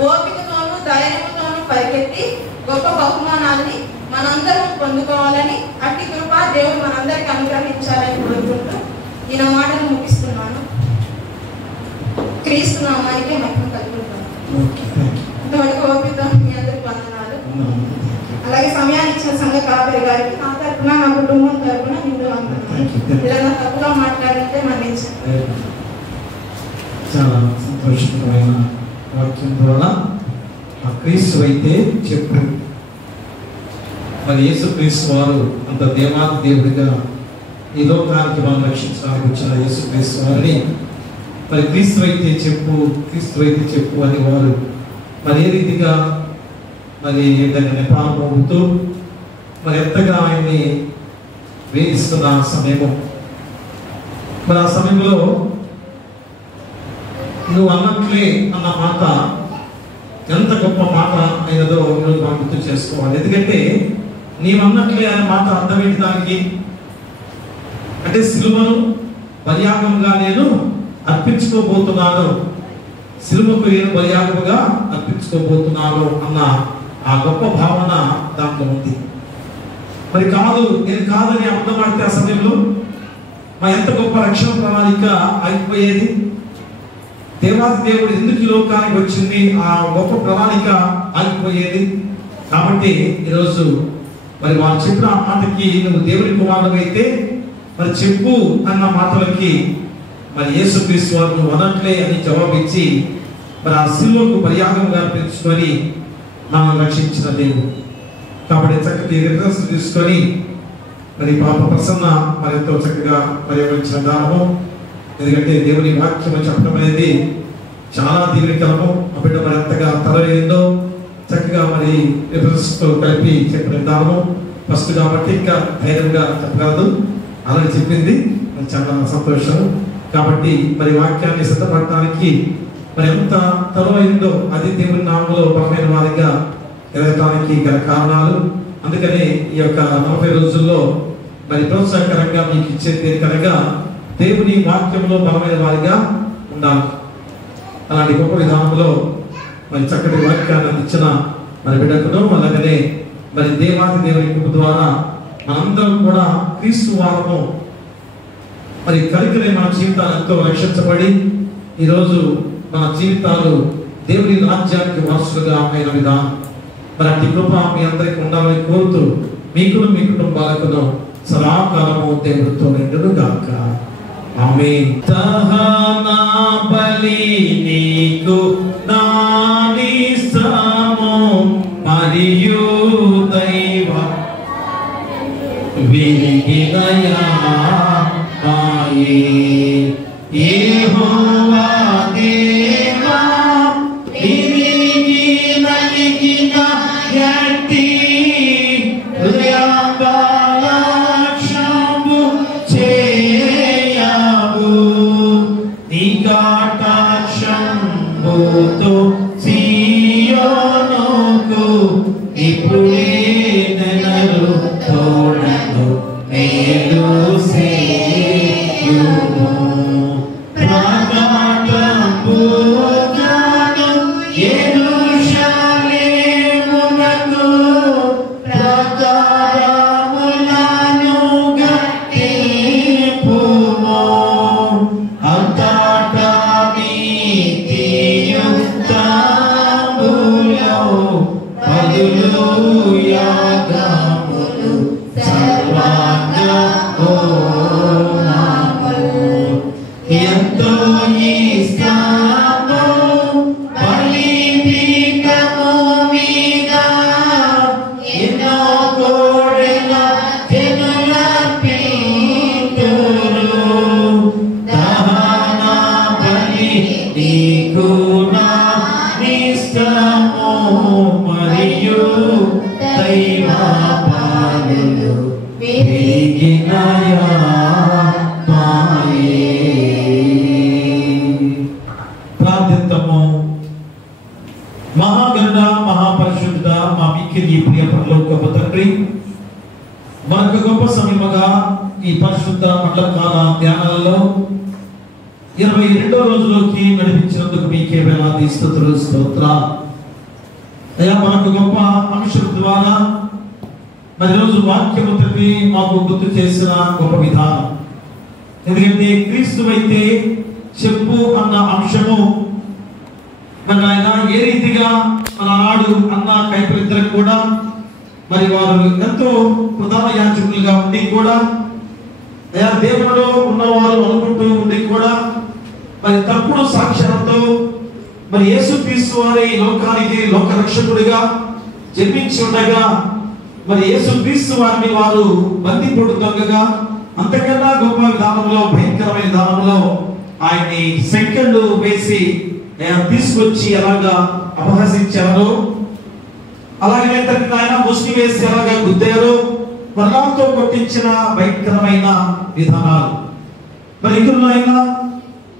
ఓపికతోనూ ధైర్యంతోనూ పరిగెత్తి గొప్ప బహుమానాన్ని మనందరం పొందుకోవాలని అట్టి కృప దేవుడు మనందరికి అనుగ్రహించాలని కోరుకుంటూ ఈ నా మాటను ముగిస్తున్నాను. క్రీస్తు నామానికి మహిమ కలుగుతాను. ఇంతవరకు ఓపికతో మీ అందరికి వందనాలు. అలాగే సమయాన్ని ఇచ్చిన సంఘ కాపరి గారికి నా తరపున తరపున నా కుటుంబం తరపున నిన్ను వందనాలు. ఇలా తప్పుగా మాట్లాడితే మన్నించండి. చాలా సంతోషకరమైన వాక్యం ద్వారా ఆ క్రీస్తు అయితే చెప్పు. మరి యేసుక్రీస్తు వారు అంత దేవాది దేవుడిగా ఈ లోకానికి మనం రక్షించడానికి వచ్చిన యేసుక్రీస్తు వారిని మరి క్రీస్తు అయితే చెప్పు, క్రీస్తు అయితే చెప్పు అని వారు మరి ఏ రీతిగా మరి ఏంటంటే పాల్పొందుతూ మరి ఎంతగా ఆయన్ని వేధిస్తున్న సమయము. మరి ఆ సమయంలో నువ్వు అన్నట్లే అన్న మాట ఎంత గొప్ప మాట అయినదో ఈరోజు మనం గుర్తు చేసుకోవాలి. ఎందుకంటే నీవు అన్నట్లే అనే మాట అర్థం ఏంటి దానికి అంటే సిలువను బలియాగంగా నేను అర్పించుకోబోతున్నాను, సిలువకు నేను బలియాగముగా అర్పించుకోబోతున్నాను అన్న ఆ గొప్ప భావన దాంట్లో ఉంది. మరి కాదు నేను కాదని అర్థమాడితే ఆ సమయంలో మా ఎంత గొప్ప రక్షణ ప్రణాళిక అయిపోయేది. దేవాది దేవుడు ఎందుకు ఈ లోకానికి వచ్చింది, ఆ గొప్ప ప్రణాళిక ఆగిపోయేది. కాబట్టి ఈరోజు మరి వాళ్ళు చెప్పిన ఆ మాటకి నువ్వు దేవుడి కుమారుడు అయితే మరి చెప్పు అన్న మాటలకి మరి యేసుక్రీస్తు వారు నువ్వు అన్నట్లే అని జవాబిచ్చి మరి ఆ సిలువకు బలియాగంగా పెంచుకొని మనం రక్షించిన దేవుడు. కాబట్టి చక్కటి రిఫరెన్స్ తీసుకొని మరి పాప ప్రసన్న మరి ఎంతో చక్కగా పర్యవేక్షించిన దానము. ఎందుకంటే దేవుని వాక్యం చెప్పడం అనేది చాలా దీవెనకరము. ఆ బిడ్డ మరి ఎంతగా తరవేందో చక్కగా మరి రిఫరెన్స్ తో కలిపి చెప్పిన విధానము ఫస్ట్ కాబట్టి ఇంకా ధైర్యంగా చెప్పగలదు. అలాగే చెప్పింది చాలా సంతోషం. కాబట్టి మరి వాక్యాన్ని సిద్ధపడటానికి మరి ఎంత తరువైందో అది దేవుని నామంలో బలమైన వారిగా ఎదగటానికి గల కారణాలు. అందుకని ఈ యొక్క 40 రోజుల్లో మరి ప్రోత్సాహకరంగా మీకు ఇచ్చేది కనుక దేవుని వాక్యంలో బలమైన వారిగా ఉండాలి. అలాంటి గొప్ప విధానంలో మరి చక్కటి వాక్యాన్ని అందించిన మరి బిడ్డకును అలాగనే మరి దేవాది దేవుని కృప ద్వారా మనందరం కూడా క్రీస్తు వారము మరి కలిగిన మన జీవితాలు ఎంతో రక్షించబడి ఈరోజు మన జీవితాలు దేవుని రాజ్యానికి వారసులుగా అయిన విధానం మరి అట్టి కృప మీ అందరికి ఉండాలని కోరుతూ మీకును మీ కుటుంబాలకును సదాకాలము దేవుడితో నిండును గాక. ఆమేన్. దహన బలి నీకు నానిసము మరియు దైవ విరిగినయా మాయే యెహోవా దేవా విరిగి నలిగిన యట్టి హృదయాంబలాక్షము చేయవు నికటాక్షంబుతో సియోనుకు ఇప్పుడే నెలలు తోడను మేలు సేయుము ప్రకటంబుగాను యెరూషలేమునకు ప్రాకారములను కట్టింపుము అంతటా నీతియుక్తములో బలులు యాగములు సర్వాంగ హోమములు ఎంతో ఇష్టము బలిపీఠము మీద ఎన్నో కోడెల జనులర్పింతురు దహన బలి నీకు నానిష్టము మరియు దైవ పాలలు విరిగినయా మాయే. ప్రార్థిద్దాము. మహాగరుడ మహాపరిశుద్ధ మా మిక్కిలి ప్రియ పరలోకపు తండ్రి, మనకు గొప్ప సమయముగా ఈ పరిశుద్ధ మండల కాల ధ్యానాలలో 22వ రోజులోకి నడిపించినందుకు మీకే వేలాది స్తుతులు స్తోత్రాలు. అయ్యా మనకు గొప్ప అంశం ద్వారా మరి రోజు వాక్యము తెలిపి మాకు గుర్తు చేసిన గొప్ప విధానం. ఎందుకంటే క్రీస్తు అయితే చెప్పు అన్న అంశము మరి ఆయన ఏ రీతిగా మన నాడు అన్న కైపలిద్దరికి కూడా మరి వారు ఎంతో ప్రధాన యాజకులుగా ఉండి కూడా అయా దేవునిలో ఉన్నవారు అనుకుంటూ ఉండి కూడా మరి తప్పుడు సాక్ష్యాలతో మరి యేసుక్రీస్తు వారి లోకానికి లోక రక్షకుడిగా జన్మించి ఉండగా మరి యేసుక్రీస్తు వారిని వారు బంధింపుడు దొంగగా అంతకన్నా గొప్ప విధానంలో భయంకరమైన విధానంలో ఆయన్ని సెకండ్ వేసి తీసుకొచ్చి ఎలాగా అపహసించారో అలాగే ఆయన ముసుగు వేసి ఎలాగా గుద్దారో మరణంతో కొట్టించిన భయంకరమైన విధానాలు మరి ఇందులో అయినా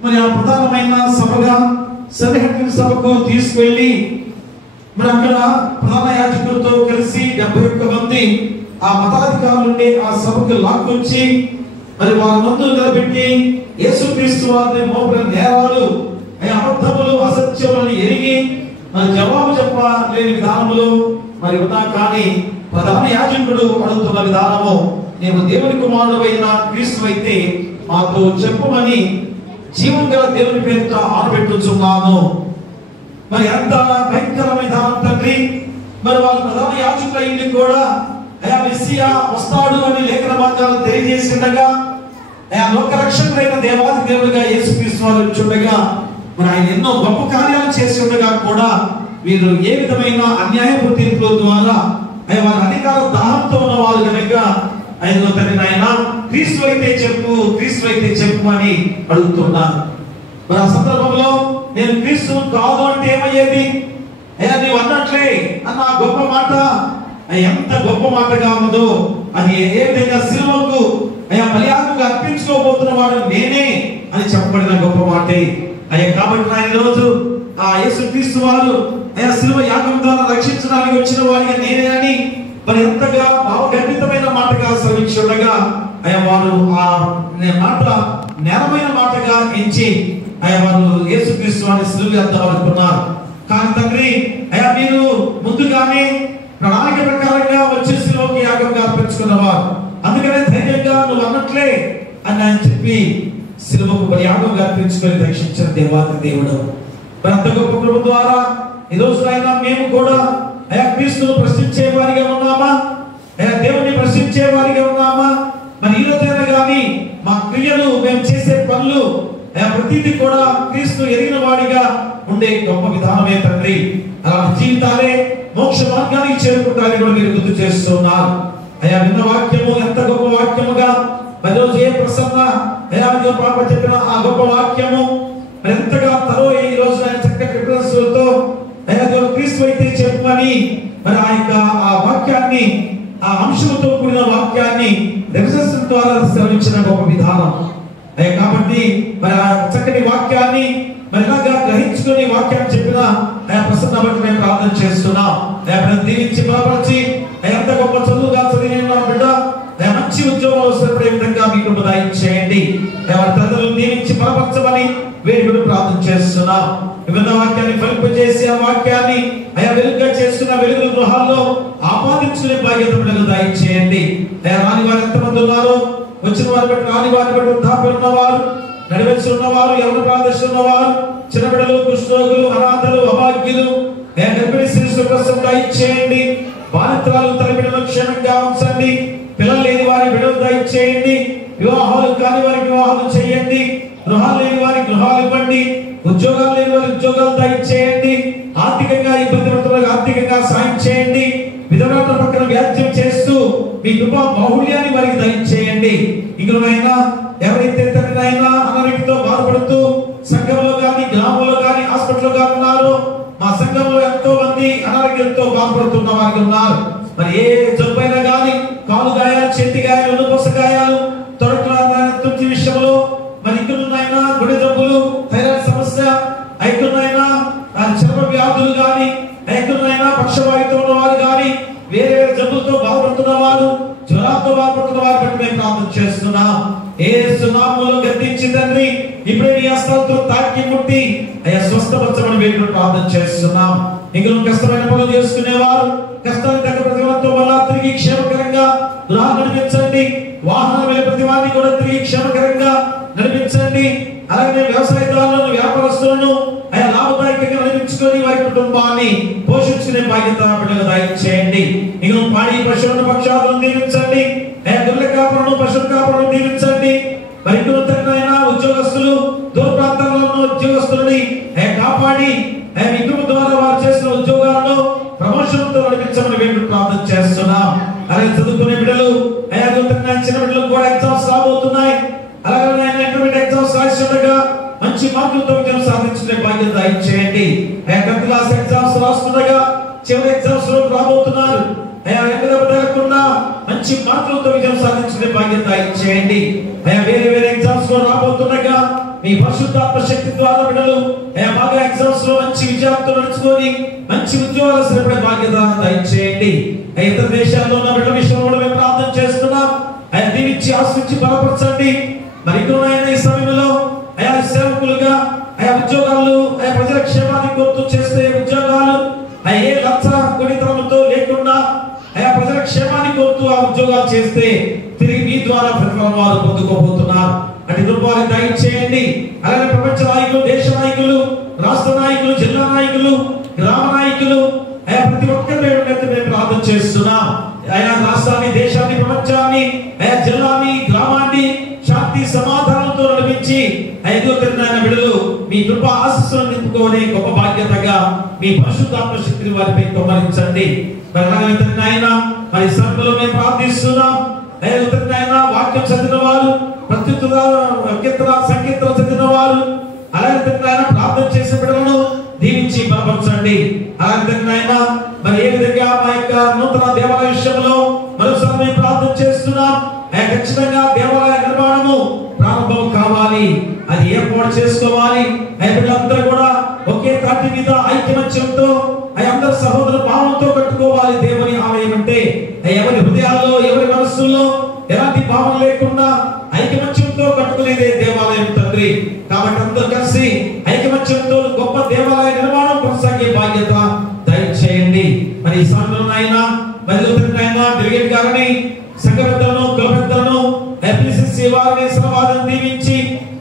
మరి ఆ ప్రధానమైన సభగా సన్నిహితుల సభకు తీసుకెళ్లి మరి అక్కడ ప్రధాన యాజకులతో కలిసి 71 మంది ఆ మతాధికారుల నుండి ఆ సభకు లాక్కొచ్చి మరి వారి ముందు నిలబెట్టి యేసుక్రీస్తు వారిని మోపిన నేరాలు అబద్ధములు అసత్యములను ఎరిగి మరి జవాబు చెప్పలేని విధానములో మరి ఉన్నా కానీ ప్రధాన యాజకుడు అడుగుతున్న విధానము నేను దేవుని కుమారుడు అయిన క్రీస్తు అయితే మాకు చెప్పమని జీవం గల దేవుని పేరుతో ఆనబెట్టుచున్నాను. మరి ఎంత భయంకరమైన విధానం తండ్రి. మరి వాళ్ళ ప్రధాన యాజకుల ఇంటి కూడా అయా మెస్సియా వస్తాడు అని లేఖన భాగాలు తెలియజేసిండగా అయా లోక రక్షకుడైన దేవాది దేవుడిగా యేసుక్రీస్తు వారు చూడగా మరి ఆయన ఎన్నో గొప్ప కార్యాలు చేసి ఉండగా కూడా వీరు ఏ విధమైన అన్యాయపు తీర్పుల ద్వారా అయ్యా వారి అధికార దాహంతో ఉన్న వాళ్ళు కనుక ఆయన తండ్రి ఆయన క్రీస్తు అయితే చెప్పు అని అడుగుతున్నారు. మరి ఆ సందర్భంలో నేను క్రీస్తు కాదు అంటే ఏమయ్యేది? అయ్యా నీవు అన్నట్లే అన్న గొప్ప మాట ఎంత గొప్ప మాటగా ఉన్నదో అది ఏ విధంగా సిలువకు అయ్యా బలియాగంగా అర్పించుకోబోతున్న వాడు నేనే అని చెప్పబడిన గొప్ప మాటే అయ్యా. కాబట్టి ఆయన రోజు ఆ యేసుక్రీస్తు వారు అయ్యా సిలువ యాగం ద్వారా రక్షించడానికి వచ్చిన వాడిగా నేనే అని మరి ఎంతగా భావగర్భితమైన మాటగా శ్రమించుండగా అయ్యా వారు ఆ మాట నేరమైన మాటగా ఎంచి అయ్యా వారు యేసుక్రీస్తు వారిని సిలువ వేద్దాం అనుకున్నారు. కానీ తండ్రి అయ్యా మీరు ముందుగానే ప్రణాళిక ప్రకారంగా వచ్చే సిలువకి యాగంగా అర్పించుకున్నవారు, అందుకనే ధైర్యంగా నువ్వు అన్నట్లే అని ఆయన చెప్పి సిలువకు యాగంగా అర్పించుకొని రక్షించిన దేవాది దేవుడు. మరి అంత గొప్ప కృప ద్వారా ఈ రోజు అయినా మేము కూడా అయా క్రీస్తును ప్రశ్నించే వారిగా ఉన్నామా? అయా దేవుని ప్రశ్నించే వారిగా ఉన్నామా? మరి ఈ రోజైనా కానీ మా క్రియలు మేము చేసే పనులు అయా ప్రతిదీ కూడా క్రీస్తు ఎరిగిన వాడిగా ఉండే గొప్ప విధానమే తండ్రి. అలాంటి జీవితాలే మోక్ష మార్గానికి చేరుకుంటారని కూడా మీరు గుర్తు చేస్తున్నారు. అయా విన్న వాక్యము ఎంత గొప్ప వాక్యముగా మరి రోజు ఏ ప్రసన్న అయా పాప చెప్పిన ఆ గొప్ప వాక్యము ఎంతగా తరో ఈ రోజు ఆయన చక్కటి రిఫరెన్స్లతో అయా క్రీస్తు అయితే చెప్పమని మరి ఆ వాక్యాన్ని ఆ అంశంతో కూడిన వాక్యాన్ని రిఫరెన్స్ ద్వారా శ్రవించిన గొప్ప విధానం అయ్యా. కాబట్టి మరి ఆ చక్కటి వాక్యాన్ని మరి ఇలాగా గ్రహించుకుని వాక్యాన్ని చెప్పిన అయా ప్రసన్న బట్టి మేము ప్రార్థన చేస్తున్నాం. అయా దీవించి బలపరిచి ఎంత గొప్ప చదువుగా చదివిన బిడ్డ మంచి ఉద్యోగాలు వస్తున్నప్పుడు విధంగా మీకు దయచేయండి. వారి తల్లిదండ్రులు దీవించి బలపరచమని వేడుకను ప్రార్థన చేస్తున్నాం. వివిధ వాక్యాన్ని ఫలింపజేసి ఆ వాక్యాన్ని అయా వెలుగుగా చేసుకున్న వెలుగు గృహాల్లో ఆపాదించుకునే బాధ్యత బిడ్డలు దయచేయండి. అయా రాని వారు ఎంతమంది ఉన్నారు, వచ్చిన వారి బట్టి రాని వారిని బట్టి వృద్ధాప్యులు ఉన్నవారు, నడివెచ్చి ఉన్నవారు, ఎవరు ప్రార్థిస్తున్న ఉన్నవారు, చిన్నబిడ్డలు, కుష్ఠరోగులు, అనాథలు, అభాగ్యులు, గర్భిణీ శిశువుల కోసం దయచేయండి. బాలింతరాలు తన బిడ్డలు క్షేమంగా ఉంచండి. పిల్లలు లేని వారి బిడ్డలు దయచేయండి. వివాహాలు కాని వారికి వివాహాలు చేయండి. గృహాలు లేని వారికి గృహాలు ఇవ్వండి. ఉద్యోగాలు లేని వారికి ఉద్యోగాలు దయచేయండి. ఆర్థికంగా ఇబ్బంది పడుతున్న వారికి ఆర్థికంగా సాయం చేయండి. విధవరాల పక్కన వ్యాజ్యం చేస్తూ మీ కృపా బాహుళ్యాన్ని వారికి దయచేయండి. ఇంకనైనా ఎవరైతే తండ్రినైనా అనారోగ్యంతో బాధపడుతూ సంఘంలో కానీ గ్రామంలో కానీ హాస్పిటల్లో కానీ ఉన్నారో మా సంఘంలో ఎంతో మంది అనారోగ్యంతో బాధపడుతున్న వారికి ఉన్నారు. మరి ఏ జబ్బైనా కానీ కాలు గాయాలు, చేతి గాయాలు, వెన్నుపూస గాయాలు, తొడటి విషయంలో మరి ఇంకనైనా గుండె జబ్బులు, థైరాయిడ్ సమస్య, ఐకునైనా చర్మ వ్యాధులు కానీ, ఐకునైనా పక్షవాయుతో ఉన్న వారు కానీ, వేరే వేరే జబ్బులతో బాధపడుతున్న వారు, జ్వరాలతో బాధపడుతున్న వారి బట్టి మేము ప్రార్థన చేస్తున్నాం. యేసు నామములో గద్దించి తండ్రి ఇప్పుడే నీ హస్తాలతో తాకి ముట్టి అయ్యా స్వస్థపరచమని వేడుకొని ప్రార్థన చేస్తున్నాం. ఇంకా కష్టమైన పనులు చేసుకునేవారు కష్టాలు తగ్గ ప్రతిభతో వల్ల తిరిగి క్షేమకరంగా గృహ నడిపించండి. వాహనం వెళ్ళే ప్రతి వారిని కూడా తిరిగి క్షేమకరంగా నడిపించండి. అలాగే వ్యవసాయదారులను, వ్యాపారస్తులను అయా లాభదాయకంగా నడిపించుకొని వారి కుటుంబాన్ని పోషించుకునే బాధ్యత బిడ్డలు దయచేయండి. ఇక పాడి పశువులను పక్షాలను దీవించండి, గొర్రెల కాపులను పశువుల కాపులను దీవించండి. మరి నూతనమైన ఉద్యోగస్తులు దూర ప్రాంతాల్లో ఉన్న ఉద్యోగస్తులని కాపాడి విగ్రహం ద్వారా వారు చేసిన ఉద్యోగాలను ప్రమోషన్తో నడిపించమని వేడు ప్రార్థన చేస్తున్నాం. అలాగే చదువుకునే బిడ్డలు చిన్న బిడ్డలకు కూడా ఎగ్జామ్స్ రాబోతున్నాయి. అలాగే ఇంటర్మీడియట్ ఎగ్జామ్స్ రాస్తుండగా మంచి మార్కులతో విజయం సాధించుకునే బాధ్యత దయచేయండి. 10th క్లాస్ ఎగ్జామ్స్ రాస్తుండగా చివరి ఎగ్జామ్స్ లో రాబోతున్నారు. తగలకుండా మంచి మార్కులతో విజయం సాధించుకునే బాధ్యత దయచేయండి. వేరే ఎగ్జామ్స్ లో రాబోతుండగా మీ పరిశుద్ధాత్మ శక్తి ద్వారా బిడ్డలు బాగా ఎగ్జామ్స్ లో మంచి విజయాలతో నడుచుకొని మంచి ఉద్యోగాలు సరిపడే బాధ్యత దయచేయండి. ఇతర దేశాల్లో ఉన్న బిడ్డల విషయంలో మేము ప్రార్థన చేస్తున్నాం. దీవించి ఆశించి బలపరచండి. మరి ఈ సమయంలో సేవకులుగా ఉద్యోగాలు ప్రజల క్షేమాన్ని కోరుతూ చేస్తే ఉద్యోగాలు ఏ లక్ష కొడితనంతో లేకుండా ప్రజల క్షేమాన్ని కోరుతూ ఆ ఉద్యోగాలు చేస్తే తిరిగి మీ ద్వారా ప్రతిఫలం వారు పొందుకోబోతున్నారు. అటు కృపను దయచేయండి. అలాగే ప్రపంచ నాయకులు, దేశ నాయకులు, రాష్ట్ర నాయకులు, జిల్లా నాయకులు, గ్రామ నాయకులు ప్రతి ఒక్కరి మేము ప్రార్థన చేస్తున్నాం. రాష్ట్రాన్ని, దేశాన్ని, ప్రపంచాన్ని, జిల్లాని, గ్రామాన్ని శాంతి సమాధానంతో నడిపించి బిడ్డలు మీ కృప ఆశీస్సులను నింపుకోనే గొప్ప బాధ్యతగా మీ పరిశుద్ధాత్మ శక్తిని వారిపై కుమ్మరించండి. మరి సభలో మేము ప్రార్థిస్తున్నాం. వాక్యం చదివిన వారు, సంకీర్తన చదివిన వారు, అలాగే ప్రార్థన చేసే బిడ్డలను దీవించి బలపరచండి. అలాగే మరి ఏ విధంగా మా యొక్క నూతన దేవాలయ విషయంలో మరోసారి మేము ప్రార్థన చేస్తున్నాం. ఖచ్చితంగా దేవాలయ నిర్మాణము ప్రారంభం కావాలి, అది ఏర్పాటు చేసుకోవాలి. బిడ్డలందరూ కూడా ఒకే తాటి మీద ఐకమత్యంతో అందరు సహోదర భావంతో కట్టుకోవాలి. దేవుని ఆలయం అంటే ఎవరి హృదయాల్లో, ఎవరి మనస్సుల్లో ఎలాంటి భావం లేకుండా ఐకమత్యంతో కట్టుకునేదే దేవాలయం తండ్రి. కాబట్టి అందరూ కలిసి ఐకమత్యంతో గొప్ప దేవాలయ నిర్మాణం కొనసాగే బాధ్యత దయచేయండి. మరి ఈ సమయంలో డెలిగేట్ గారిని, సంఘ పెద్దలను, కుల పెద్దలను, ఎఫ్ఎస్సి వారిని సమాధానం దీవించి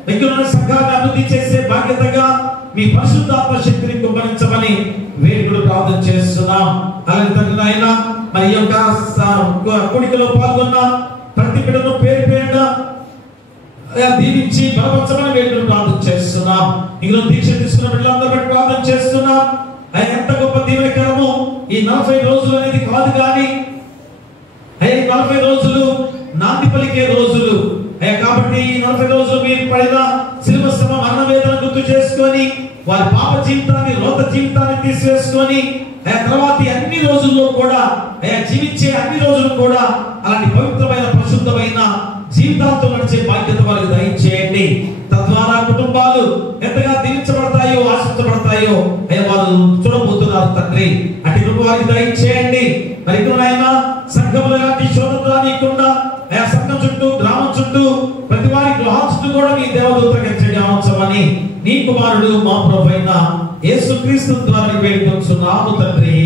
మిగిలిన సంఘాన్ని అభివృద్ధి చేసే బాధ్యతగా మీ పరిశుద్ధాత్మ శక్తిని కుమ్మరించమని వేడుకలు ప్రార్థన చేస్తున్నాం. అలాగే తండ్రి నాయన మరి యొక్క కూడికలో పాల్గొన్న ప్రతి బిడ్డను పేరు పేరున దీవించి బలపరచమని వేడుకలు ప్రార్థన చేస్తున్నాం. ఇందులో దీక్ష తీసుకున్న బిడ్డలందరూ బట్టి ప్రార్థన చేస్తున్నాం. ఎంత గొప్ప దీవెనకరము ఈ 40 రోజులు అనేది కాదు, కానీ 40 రోజులు నాంది పలికే రోజులు. కాబట్టి ఈ 40 రోజులు మీరు పడిన శిలువ శ్రమ, మరణ వేదన గుర్తు చేసుకొని వారి పాప జీవితాన్ని, రోత జీవితాన్ని తీసివేసుకొని తర్వాత అన్ని రోజుల్లో కూడా జీవించే అన్ని రోజులు కూడా అలాంటి పవిత్రమైన, పరిశుద్ధమైన జీవితాలతో నడిచే బాధ్యత వారికి దయచేయండి. తద్వారా కుటుంబాలు ఎంతగా దీవించబడతాయో, ఆశించబడతాయో వారు చూడబోతున్నారు తండ్రి. అటు కృప వారికి దయచేయండి. మరి సంఘంలో ఎలాంటి శోధన రానియకుండా సంఘం చుట్టూ, గ్రామం చుట్టూ, ప్రతి వారి గృహం చుట్టూ కూడా మీ దేవదూతగా ఉంచమని నీ కుమారుడు మా ప్రభువైన యేసుక్రీస్తు ద్వారా వేడుకొంచున్నాము తండ్రి.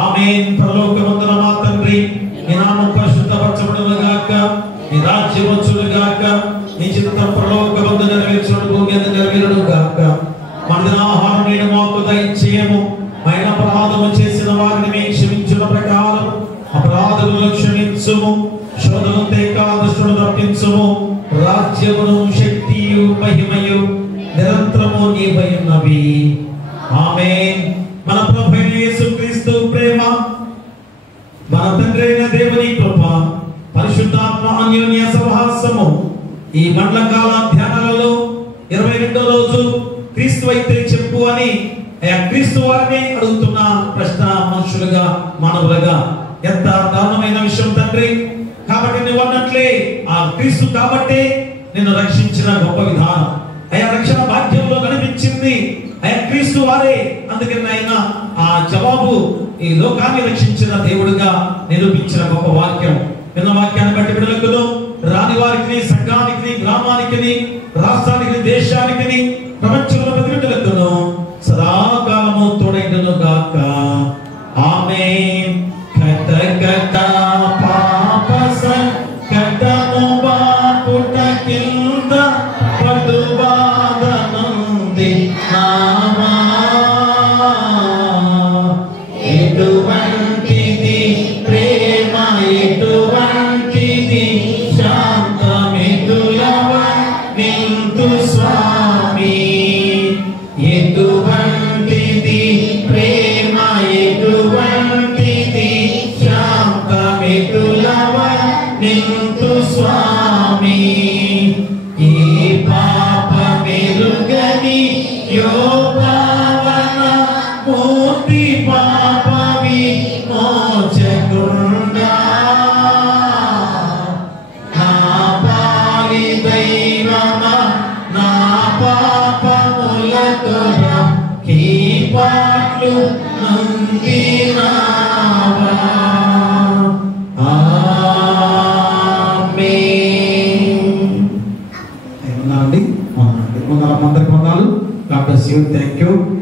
ఆమేన్. పరలోకమందున మా తండ్రి, నీ నామం పరిశుద్ధపరచబడును గాక, నీ రాజ్యం వచ్చును గాక, నీ చిత్తం పరలోకమందు నెరవేర్చును, భూమి మీద నెరవేరును గాక. మన ఆహారం నేడు మాకు దయచేయము. మైన అపరాధము చేసిన వారిని మేము క్షమించిన ప్రకారం అపరాధములను క్షమించుము. శోధన తేక దుష్టుడు తప్పించుము. రాజ్యమును, శక్తియు, మహిమయు నిరంతరము నీవై ఉన్నవి. ఆమేన్. మన ప్రభువైన యేసుక్రీస్తు ప్రేమ, మన తండ్రి అయిన దేవుని కృప, పరిశుద్ధాత్మ అన్యోన్య సహవాసము ఈ మండల కాల ధ్యానాలలో 22వ రోజు క్రీస్తు అయితే చెప్పు అని క్రీస్తు వారిని అడుగుతున్న ప్రశ్న మనుషులుగా, మానవులుగా ఎంత దారుణమైన విషయం తండ్రి. కాబట్టి నువ్వు అన్నట్లే ఆ క్రీస్తు కాబట్టి నిన్ను రక్షించిన గొప్ప విధానం, రక్షణ భాగ్యంలో కనిపించింది క్రీస్తు వారే. అందుకని ఆయన ఆ జవాబు ఈ లోకాన్ని రక్షించిన దేవుడుగా నిరూపించిన గొప్ప వాక్యం. విన్న వాక్యాన్ని బట్టి బిడ్డలకును, రాని వారికి, సంఘానికి, గ్రామానికి, రాష్ట్రానికి, దేశానికి, ప్రపంచంలో ప్రతి బిడ్డలకును సదాకాలము తోడైనను గాక. ఆమేన్. కట కట పాప సంకటము బాపుట కింద పడు బాధనుంది నామా, ఎటువంటిది అయ్యో పావన మూర్తి పాప విమోచకుడా నా పాలి దైవమా నా పాపములకు ఈ పాటలు నందినావా ఆమేన్. ఏమన్నా అండి? అందరికి వందనాలు. God bless you. Thank you.